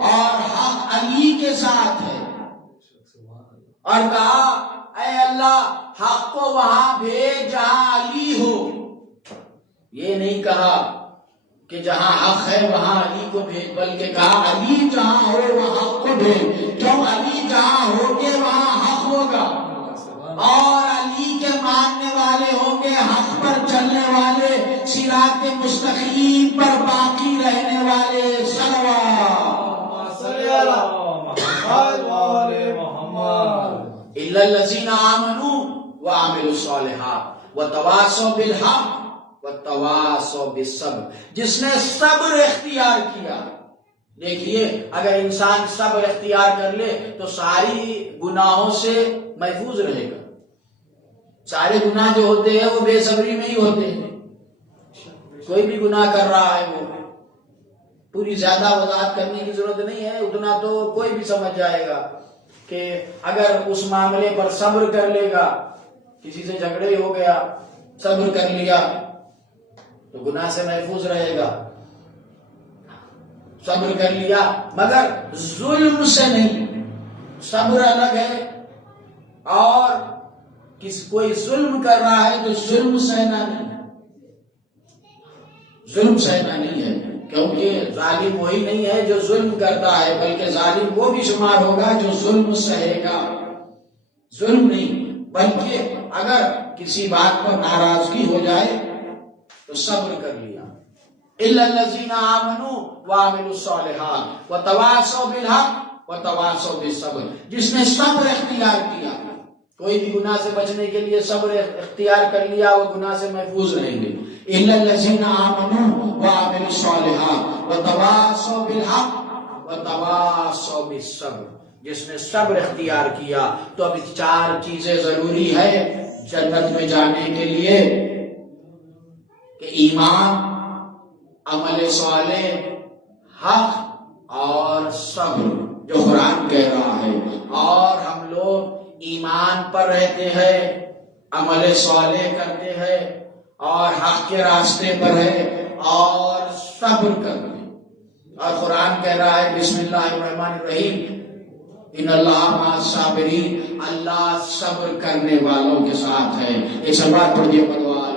اور حق علی کے ساتھ ہے. اور کہا اے اللہ حق کو وہاں بھیج جہاں علی ہو. یہ نہیں کہا کہ جہاں حق ہے وہاں علی کو بھیج، بلکہ کہا علی جہاں ہو وہاں حق کو بھیج. کیوں؟ علی جہاں ہوگے وہاں حق ہوگا، اور علی کے ماننے والے ہوں گے، حق پر چلنے والے، صراط مستقیم پر باقی رہنے والے. صلوات صلی اللہ محمد والے محمد. الا الذین آمنوا وعملوا الصالحات وتواصوا بالحق وتواصوا بالصبر. جس نے صبر اختیار کیا. دیکھیے اگر انسان صبر اختیار کر لے تو ساری گناہوں سے محفوظ رہے گا. سارے گناہ جو ہوتے ہیں وہ بے صبری میں ہی ہوتے ہیں. کوئی بھی گناہ کر رہا ہے وہ پوری زیادہ وضاحت کرنے کی ضرورت نہیں ہے، اتنا تو کوئی بھی سمجھ جائے گا کہ اگر اس معاملے پر صبر کر لے گا، کسی سے جھگڑے ہو گیا صبر کر لیا تو گناہ سے محفوظ رہے گا. صبر کر لیا مگر ظلم سے نہیں. صبر الگ ہے، اور کوئی ظلم کر رہا ہے تو ظلم سہنا نہیں. ظلم سہنا نہیں ہے، کیونکہ ظالم وہی نہیں ہے جو ظلم کرتا ہے، بلکہ ظالم وہ بھی شمار ہوگا جو ظلم سہے گا. ظلم نہیں، بلکہ اگر کسی بات پر ناراضگی ہو جائے تو صبر کر لیا. الا الذین آمنوا وعملوا الصالحات وتواصوا بالحق وتواصوا بالصبر. جس نے صبر اختیار کیا، کوئی بھی گناہ سے بچنے کے لیے صبر اختیار کر لیا، وہ گناہ سے محفوظ رہیں گے. الا الذین آمنوا وعملوا الصالحات وتواصوا بالحق وتواصوا بالصبر. جس نے صبر اختیار کیا. تو اب 4 چیزیں ضروری ہے جنت میں جانے کے لیے کہ ایمان، عمل صالح، حق اور صبر، جو قرآن کہہ رہا ہے. اور ہم لوگ ایمان پر رہتے ہیں، عمل صالح کرتے ہیں، اور حق کے راستے پر ہے، اور صبر کرتے ہیں. اور قرآن کہہ رہا ہے بسم اللہ الرحمن الرحیم ان اللہ مع الصابرین. اللہ صبر کرنے والوں کے ساتھ ہے. ایک سبات پڑھیے بدوال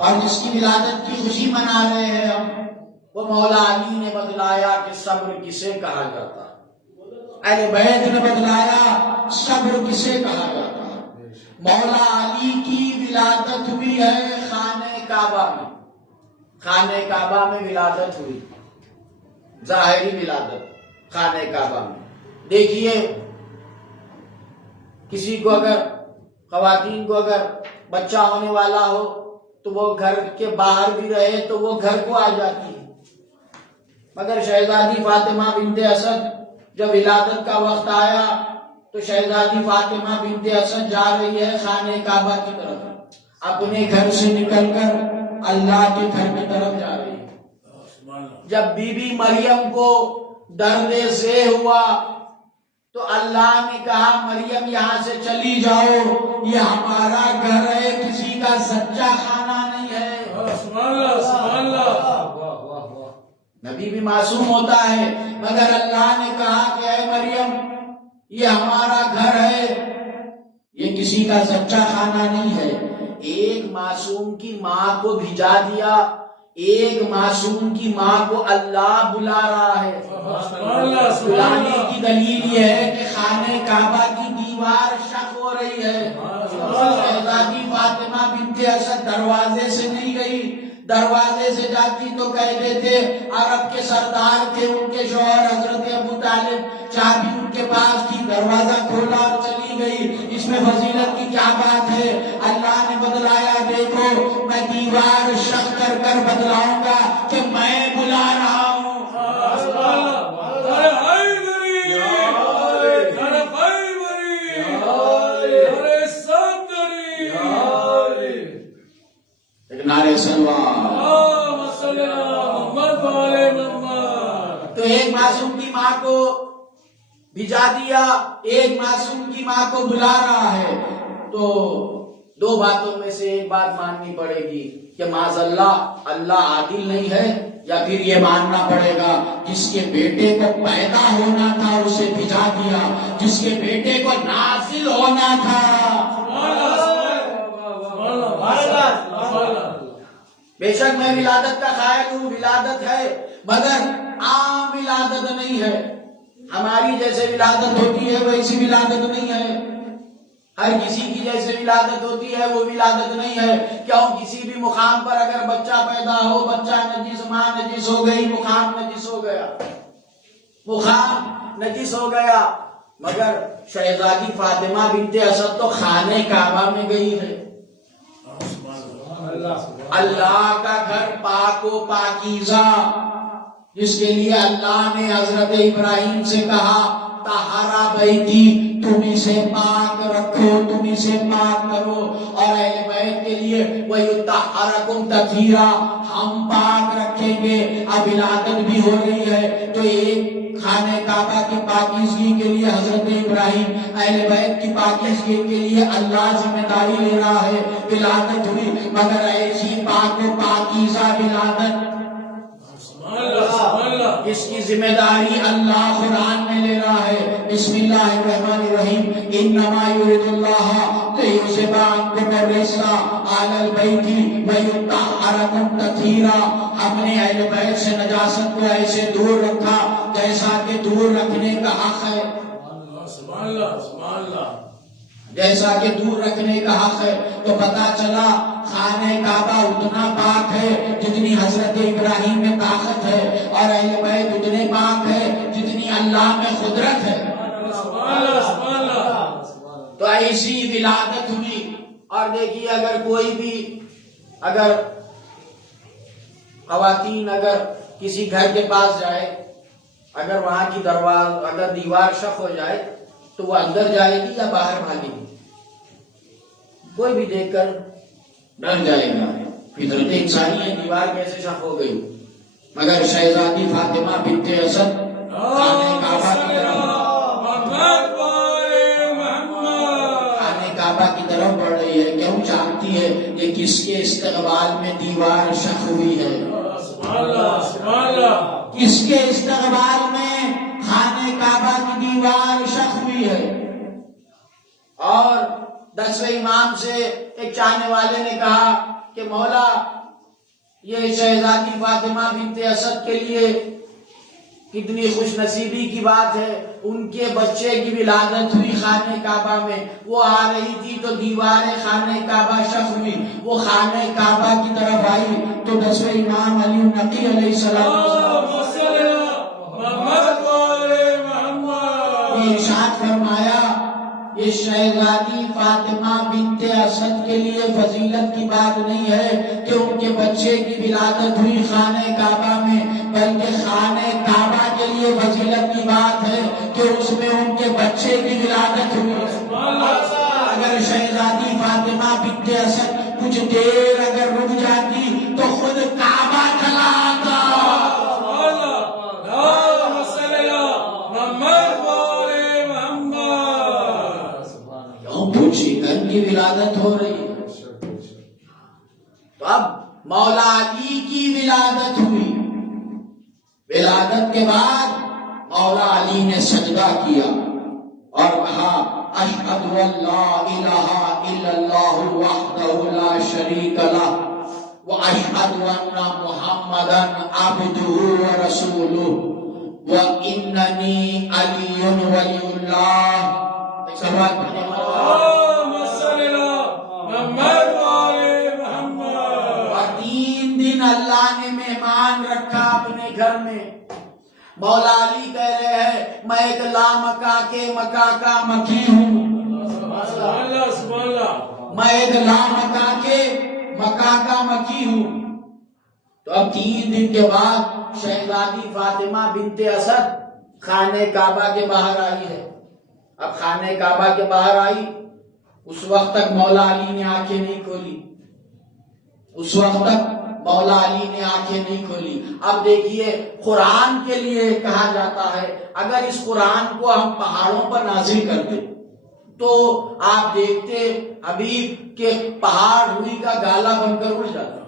اور جس کی ولادت کی خوشی منا رہے ہیں ہم، وہ مولا علی نے بتلایا کہ صبر کسے کہا جاتا ہے. اہل بیت نے بتلایا صبر کسے کہا جاتا ہے. مولا علی کی ولادت بھی ہے خانہ کعبہ میں. خانہ کعبہ میں ولادت ہوئی. ظاہری ولادت خانہ کعبہ میں۔ دیکھیے کسی کو اگر خواتین کو اگر بچہ ہونے والا ہو تو وہ گھر کے باہر بھی رہے تو وہ گھر کو آ جاتی ہے، مگر شہزادی فاطمہ بنت اسد جب ولادت کا وقت آیا تو شہزادی فاطمہ بنت اسد جا رہی ہے خانہ کعبہ کی طرف، اپنے گھر سے نکل کر اللہ کے گھر کی طرف جا رہی ہے۔ جب بی بی مریم کو درد ذہ ہوا تو اللہ نے کہا مریم یہاں سے چلی جاؤ، یہ ہمارا گھر ہے، کسی کا سچا خانہ نہیں ہے۔ سبحان اللہ سبحان اللہ۔ نبی بھی معصوم ہوتا ہے، مگر اللہ نے کہا کہ اے مریم یہ ہمارا گھر ہے، یہ کسی کا سچا خانہ نہیں ہے۔ ایک معصوم کی ماں کو بھجا دیا، ایک معصوم کی ماں کو اللہ بلا رہا ہے۔ بلانے کی دلیل یہ ہے کہ خانہ کعبہ کی دیوار شق ہو رہی ہے۔ شہزادی فاطمہ بنت اسد دروازے سے نہیں گئی، دروازے سے جاتی تو کہہ دیتے عرب کے سردار تھے، ان کے شوہر حضرت ابو طالب، چابی ان کے پاس تھی، دروازہ کھولا اور چلی گئی۔ اس میں فضیلت کی کیا بات ہے؟ اللہ نے بدلایا، دیکھو میں دیوار شق کر کر بدلاؤں گا کہ میں بلا رہا ہوں۔ نعرہ سلوات۔ تو ایک معصوم کی ماں کو بھجا دیا، ایک معصوم کی ماں کو بلا رہا ہے، تو دو باتوں میں سے ایک بات ماننی پڑے گی کہ معاذ اللہ عادل نہیں ہے، یا پھر یہ ماننا پڑے گا جس کے بیٹے کو پیدا ہونا تھا اسے بھجا دیا، جس کے بیٹے کو نازل ہونا تھا۔ بے شک میں ولادت کا قائل ہوں، ولادت ہے، مگر عام ولادت نہیں ہے، ہماری جیسے ولادت ہوتی ہے ویسی ولادت نہیں ہے، ہر کسی کی جیسے ولادت ہوتی ہے وہ ولادت نہیں ہے۔ کیوں؟ کسی بھی مقام پر اگر بچہ پیدا ہو، بچہ نجس، ماں نجس ہو گئی، مقام نجس ہو گیا، مقام نجس ہو گیا، مگر شہزادی فاطمہ بنت اسد تو خانہ کعبہ میں گئی ہے، اللہ کا گھر پاک و پاکیزہ، جس کے لیے اللہ نے حضرت ابراہیم سے کہا طہارا بیتی، تم اسے پاک رکھو، تم اسے پاک کرو، اور اہل بیت کے لیے وَيُطَهِّرَكُمْ تَطْهِيرًا، ہم پاک رکھیں گے۔ اب ولادت بھی ہو رہی ہے تو ایک خانہ کعبہ کی پاکیزگی کے لیے حضرت ابراہیم، اہل بیت کی پاکیزگی کے لیے اللہ ذمہ داری لے رہا ہے، ولادت ہوئی، مگر ایسی پاک و پاکیزہ ولادت اس کی ذمہ داری اللہ قرآن میں لے رہا ہے۔ بسم اللہ الرحمن الرحیم، انما یرید اللہ لیذھب عنکم الرجس اہل البیت ویطہرکم تطہیرا، ہم نے اہل بیت سے نجاست کو ایسے دور رکھا جیسا کہ دور رکھنے کا حق ہے، جیسا کہ دور رکھنے کا حق ہے۔ تو پتا چلا خانہ کعبہ اتنا پاک ہے جتنی حضرت ابراہیم میں طاقت ہے، اور اہل بیت اتنے پاک ہے جتنی اللہ میں قدرت ہے۔ تو ایسی ولادت ہوئی۔ اور دیکھیے اگر کوئی بھی اگر خواتین اگر کسی گھر کے پاس جائے، اگر وہاں کی اگر دیوار شق ہو جائے تو وہ اندر جائے گی یا باہر بھاگے گی؟ کوئی بھی دیکھ کر ڈر جائے گا، فطرت انسانی ہے، دیوار کیسے شق ہو گئی؟ مگر شہزادی فاطمہ بنت اسد خانہ کعبہ کی طرف بڑھ رہی ہے، کیوں چاہتی ہے کہ کس کے استقبال میں دیوار شق ہوئی ہے؟ کس کے استقبال میں خانہ کعبہ کی دیوار شق ہوئی ہے؟ اور 10ویں امام سے ایک چاہنے والے نے کہا کہ مولا یہ شہزادی فاطمہ بنت اسد کے لیے کتنی خوش نصیبی کی بات ہے، ان کے بچے کی ولادت ہوئی خانہ کعبہ میں، وہ آ رہی تھی تو دیوار خانہ کعبہ شق ہوئی، وہ خانہ کعبہ کی طرف آئی تو 10ویں امام علی النقی علیہ السلام فرمایا یہ شہزادی فاطمہ بنت اسد کے لیے فضیلت کی بات نہیں ہے کہ ان کے بچے کی ولادت ہوئی خانہ کعبہ میں، بلکہ خانہ کعبہ کے لیے فضیلت کی بات ہے کہ اس میں ان کے بچے کی ولادت ہوئی۔ اگر شہزادی فاطمہ بنت اسد کچھ دیر اگر رک جاتی تو خود کعبہ چلا آتا۔ گھر کی ولادت ہو رہی ہے، تو اب مولا علی کی ولادت ہوئی۔ ولادت کے بعد مولا علی نے سجدہ کیا اور کہا اشہد ان لا الہ الا اللہ وحدہ لا شریک لہ واشہد ان محمدا عبدہ ورسولہ واننی علی ولی اللہ۔ اللہ نے مہمان رکھا اپنے گھر میں۔ مولا علی کہہ رہے ہیں میں ایک لامکا کے مکہ کا مکی ہوں، میں ایک لامکا کے مکہ کا مکی ہوں۔ تو اب 3 دن کے بعد شہزادی فاطمہ بنت اسد خانہ کعبہ کے باہر آئی ہے۔ اب خانہ کعبہ کے باہر آئی، اس وقت تک مولا علی نے آنکھیں نہیں کھولی، اس وقت تک مولا علی نے آنکھیں نہیں کھولی۔ اب دیکھیے قرآن کے لیے کہا جاتا ہے اگر اس قرآن کو ہم پہاڑوں پر نازل کرتے تو آپ دیکھتے حبیب کے پہاڑ روئی کا گالا بن کر اڑ جاتا۔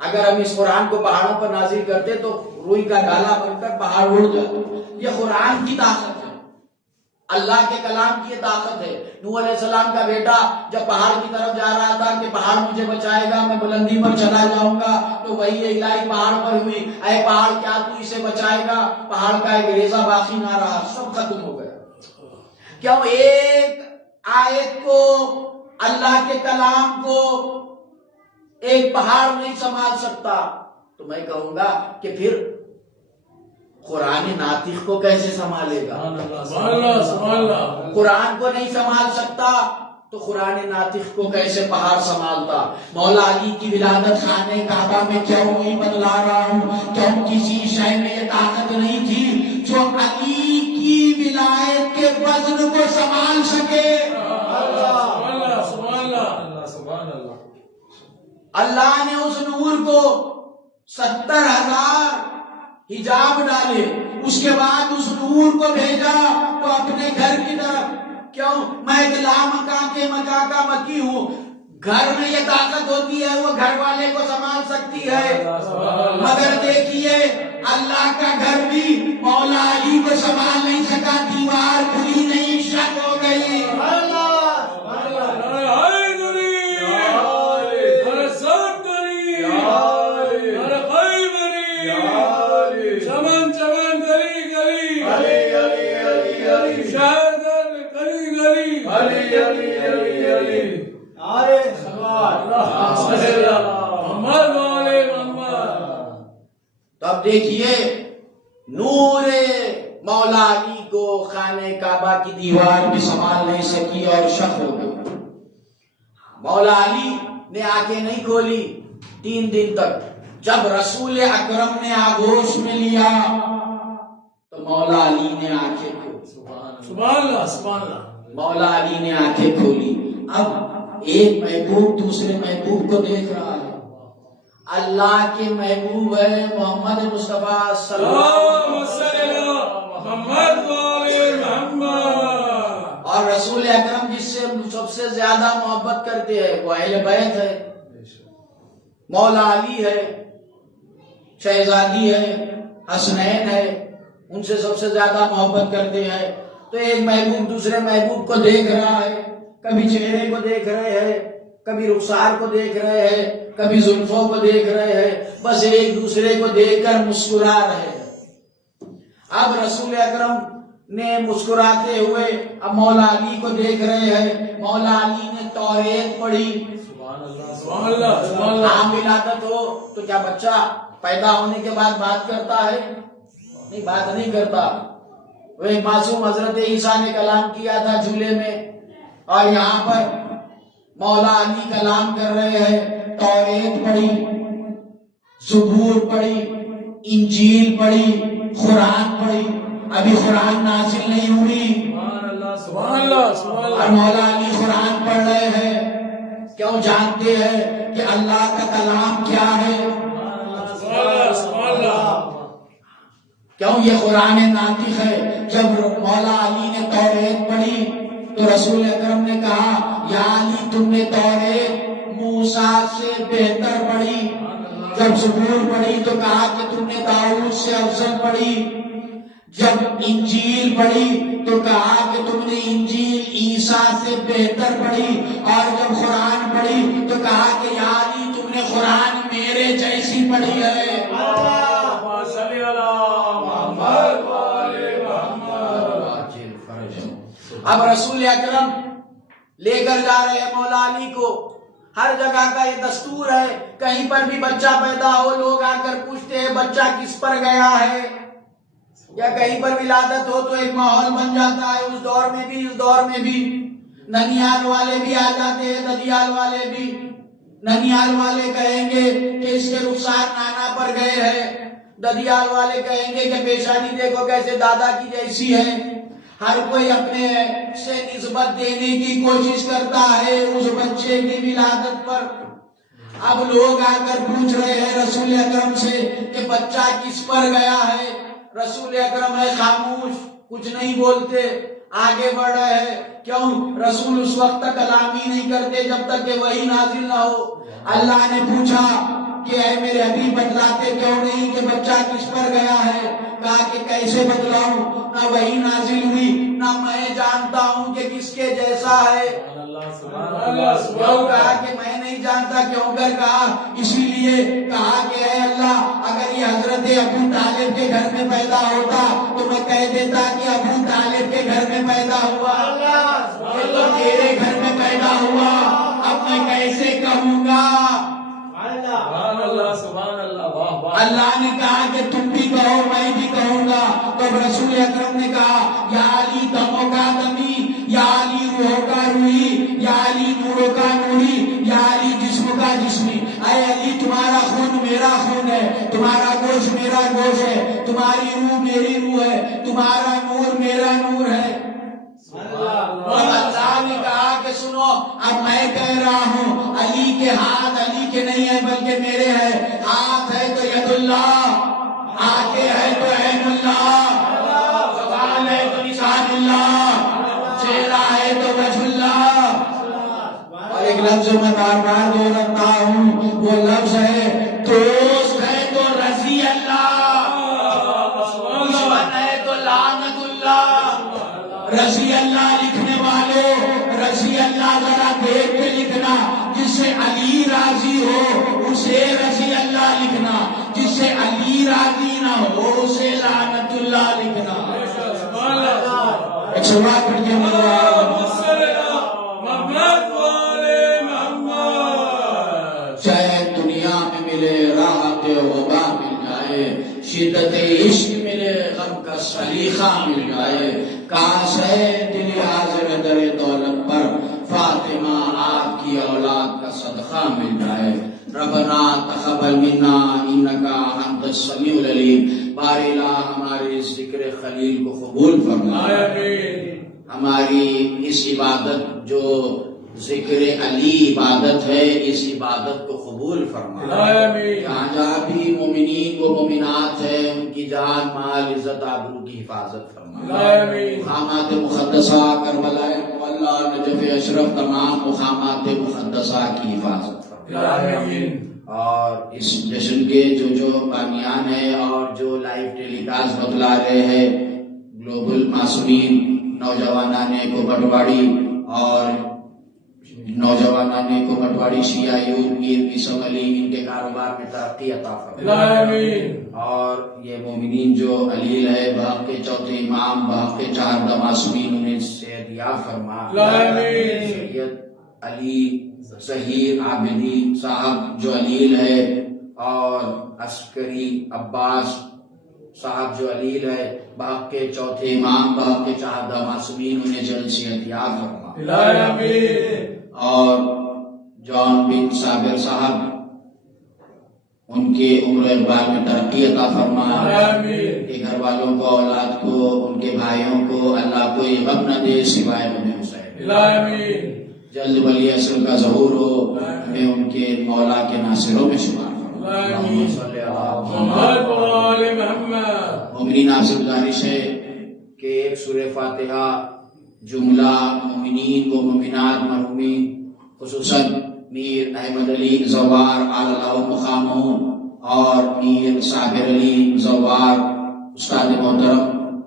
اگر ہم اس قرآن کو پہاڑوں پر نازل کرتے تو روئی کا گالا بن کر پہاڑ اڑ جاتے۔ یہ قرآن کی طاقت ہے، اللہ کے کلام کی یہ طاقت ہے۔ نوح علیہ السلام کا بیٹا جب پہاڑ کی طرف جا رہا تھا کہ پہاڑ مجھے بچائے گا، میں بلندی پر چلا جاؤں گا، تو وہی الہی پہاڑ پر ہوئی، اے پہاڑ کیا تو اسے بچائے گا؟ پہاڑ کا ایک ریزہ باقی نہ رہا، سب ختم ہو گیا۔ کیوں؟ ایک آیت کو، اللہ کے کلام کو ایک پہاڑ نہیں سنبھال سکتا، تو میں کہوں گا کہ پھر قرآن ناطق کو کیسے سنبھالے گا؟ قرآن کو نہیں سنبھال سکتا تو قرآن ناطق کو کیسے پہاڑ سنبھالتا؟ مولا علی کی ولادت خانہ کعبہ میں کیوں نہیں بتلا رہا ہوں؟ کیوں کسی شے میں یہ طاقت نہیں تھی جو علی کی ولایت کے وزن کو سنبھال سکے؟ اللہ نے اس نور کو 70,000 حجاب ڈالے، اس کے بعد اس نور کو بھیجا تو اپنے گھر کی طرف۔ کیوں؟ میں ایک لامکا کے مکہ کا مکی ہوں۔ گھر میں یہ طاقت ہوتی ہے وہ گھر والے کو سنبھال سکتی ہے، مگر دیکھیے اللہ کا گھر بھی مولا علی کو سنبھال نہیں سکا، دیوار کھلی نہیں، شک ہو گئی۔ تب دیکھیے نور مولا علی کو خانہ کعبہ کی دیوار بھی سنبھال نہیں سکی اور شک ہو گئی۔ مولا علی نے آنکھیں نہیں کھولی 3 دن تک۔ جب رسول اکرم نے آغوش میں لیا تو مولا علی نے آنکھیں کھولی۔ سبحان اللہ، سبحان اللہ۔ مولا علی نے آنکھیں کھولی۔ اب ایک محبوب دوسرے محبوب کو دیکھ رہا ہے۔ اللہ کے محبوب ہے محمد مصطفیٰ صلی اللہ علیہ وسلم، اور رسول اکرم جس سے سب سے زیادہ محبت کرتے ہیں وہ اہل بیت ہے، مولا علی ہے، شہزادی ہے، حسنین ہے، ان سے سب سے زیادہ محبت کرتے ہیں۔ تو ایک محبوب دوسرے محبوب کو دیکھ رہا ہے، کبھی چہرے کو دیکھ رہے ہیں، کبھی رخسار کو دیکھ رہے ہیں، کبھی زلفوں کو دیکھ رہے ہیں، بس ایک دوسرے کو دیکھ کر مسکرا رہے ہیں۔ اب رسول اکرم نے مسکراتے ہوئے اب مولا علی کو دیکھ رہے ہیں۔ مولا علی نے توریت پڑھی۔ عام ولادت ہو تو کیا بچہ پیدا ہونے کے بعد بات کرتا ہے؟ نہیں، بات نہیں کرتا۔ وہ ایک معصوم حضرت عیسیٰ نے کلام کیا تھا جھولے میں، اور یہاں پر مولا علی کلام کر رہے ہیں۔ توریت پڑھی، زبور پڑھی، انجیل پڑھی، قرآن پڑھی، ابھی قرآن نازل نہیں ہوئی، سبحان اللہ سبحان اور اللہ۔ مولا علی قرآن پڑھ رہے ہیں۔ کیوں؟ جانتے ہیں کہ اللہ کا کلام کیا ہے۔ سبحان اللہ۔ کیوں؟ یہ قرآن ناطق ہے۔ جب مولا علی نے توریت پڑھی تو رسول اکرم نے کہا، یا علی تم نے توریت موسیٰ سے بہتر پڑھی۔ جب زبور پڑھی تو کہا کہ تم نے داؤد سے افضل پڑھی۔ جب انجیل پڑھی تو کہا کہ تم نے انجیل عیسیٰ سے بہتر پڑھی، اور جب قرآن پڑھی تو کہا کہ یا علی تم نے قرآن میرے جیسی پڑھی ہے۔ اب رسول اکرم لے کر جا رہے ہیں مولا علی کو۔ ہر جگہ کا یہ دستور ہے، کہیں پر بھی بچہ پیدا ہو لوگ آ کر پوچھتے ہیں بچہ کس پر گیا ہے، یا کہیں پر ولادت ہو تو ایک ماحول بن جاتا ہے۔ اس دور میں بھی اس دور میں بھی ننیال والے بھی آ جاتے ہیں، ددیال والے بھی۔ ننیال والے کہیں گے کہ اس کے رخسار نانا پر گئے ہیں، ددیال والے کہیں گے کہ پیشانی دیکھو کیسے دادا کی جیسی ہے۔ ہر کوئی اپنے سے نسبت دینے کی کوشش کرتا ہے اس بچے کی ولادت پر۔ اب لوگ آ کر پوچھ رہے ہیں رسول اکرم سے کہ بچہ کس پر گیا ہے۔ رسول اکرم ہے خاموش، کچھ نہیں بولتے، آگے بڑھ رہے ہیں۔ کیوں؟ رسول اس وقت تک کلام ہی نہیں کرتے جب تک کہ وحی نازل نہ ہو۔ اللہ نے پوچھا کہ اے میرے حبیب بتلاتے کیوں نہیں کہ بچہ کس پر گیا ہے؟ کہا کہ کیسے بتلاؤں، نہ وحی نازل ہوئی نہ میں جانتا ہوں کہ کس کے جیسا ہے۔ کیوں؟ کہا کہ میں نہیں جانتا۔ کیوں کر کہا؟ اسی لیے کہا کہ اے اللہ اگر یہ حضرت ابو طالب کے گھر میں پیدا ہوتا تو میں کہہ دیتا کہ ابو طالب کے گھر میں پیدا ہوا، یہ تو تیرے گھر میں پیدا ہوا، اب میں کیسے کہوں گا؟ اللہ نے کہا کہ تم بھی کہو میں بھی کہوں گا۔ تو رسول اکرم نے کہا یا علی دموں کا دمی، یا علی روح کا روحی، یا علی نوروں کا نوری، یا علی جسم کا جسمی۔ اے علی تمہارا خون میرا خون ہے، تمہارا گوشت میرا گوشت ہے، تمہاری روح میری روح ہے، تمہارا نور میرا نور ہے۔ اور اللہ نے کہا کہ سنو اب میں کہہ رہا ہوں، علی کے ہاتھ علی کے نہیں ہے بلکہ میرے ہیں۔ ہاتھ ہے تو ید اللہ، آنکھیں ہے تو عین اللہ، زبان ہے تو لسان اللہ، چہرہ ہے تو وجہ اللہ۔ اور ایک لفظ میں بار بار دہراتا ہوں، وہ لفظ ہے دوست ہے تو رضی اللہ، دشمن ہے تو لعنت اللہ۔ رضی اللہ لکھنے والوں، رضی اللہ ذرا دیکھ کے لکھنا، جس سے علی راضی ہو اسے رضی اللہ لکھنا، جس سے علی راضی نہ ہو اسے لعنت اللہ لکھنا۔ ایک سوال پڑھ کے چاہے دنیا میں ملے راحت وبا مل جائے، شدت عشق ملے غم کا سلیقہ مل جائے، کاش ہے دل حاضر در دولت پر فاطمہ آپ کی اولاد کا صدقہ مل جائے۔ ربنا تقبل منا انکا انت السمیع العلیم۔ باری اللہ ہمارے ذکر خلیل کو قبول فرما، ہماری اس عبادت جو ذکر علی عبادت ہے اس عبادت کو قبول فرما۔ جہاں جہاں بھی مومنین و مومنات ہیں ان کی جان مال عزت آبرو کی حفاظت فرما۔ مقامات مقدسہ کربلا معلیٰ نجف اشرف تمام مقامات مقدسہ کی حفاظت فرما۔ اور اس جشن کے جو بانیان ہیں اور جو لائیو ٹیلی کاسٹ بتلا رہے ہیں، گلوبل معصومین، نوجوانان کو بٹواڑی اور نوجوانان کو بٹواڑی شیعہ یوتھ میر بیسم علی ان کے کاروبار میں ترقی عطا فرما۔ اور یہ مومنین جو علیل ہے بحق کے چوتھے امام بحق کے 4 معصومین انہیں صحت یاب فرما۔ سید علی ظہیر عابدی صاحب جو علیل ہے اور عسکری عباس صاحب جو علیل ہے، باغ کے چوتھے امام، باغ کے چہردہ معصومین، انہیں جلد صحت یاب فرما۔ الہی آمین۔ اور جان بن صابر صاحب، ان کے عمر اقبال میں ترقی عطا فرما۔ آمین۔ کہ گھر والوں کو، اولاد کو، ان کے بھائیوں کو اللہ کوئی غم نہ دے سوائے غم حسین۔ الہی آمین۔ جلد ولی اصل کا ظہور ہو، ہمیں ان کے مولا کے ناصروں میں شمار فرما۔ اللہم صلی علی محمد۔ محمد و آل محمد۔ مومنین آپ سے گزارش ہے کہ ایک سورہ فاتحہ جملہ مومنین و مومنات مرحومین، خصوصاً میر احمد علی زوار علی اللہ مقامہ اور میر صابر علی زوار استاد محترم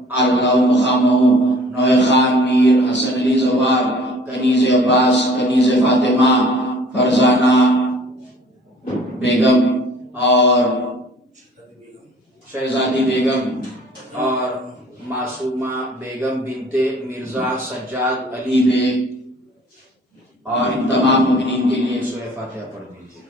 علی اللہ مقامہ، نوح خان میر حسن علی زوار، کنیز عباس، کنیز فاطمہ، فرزانہ بیگم اور شہزادی بیگم اور معصومہ بیگم بنت مرزا سجاد علی بیگ، اور ان تمام مومنین کے لیے سورہ فاتحہ پڑھ دیجیے۔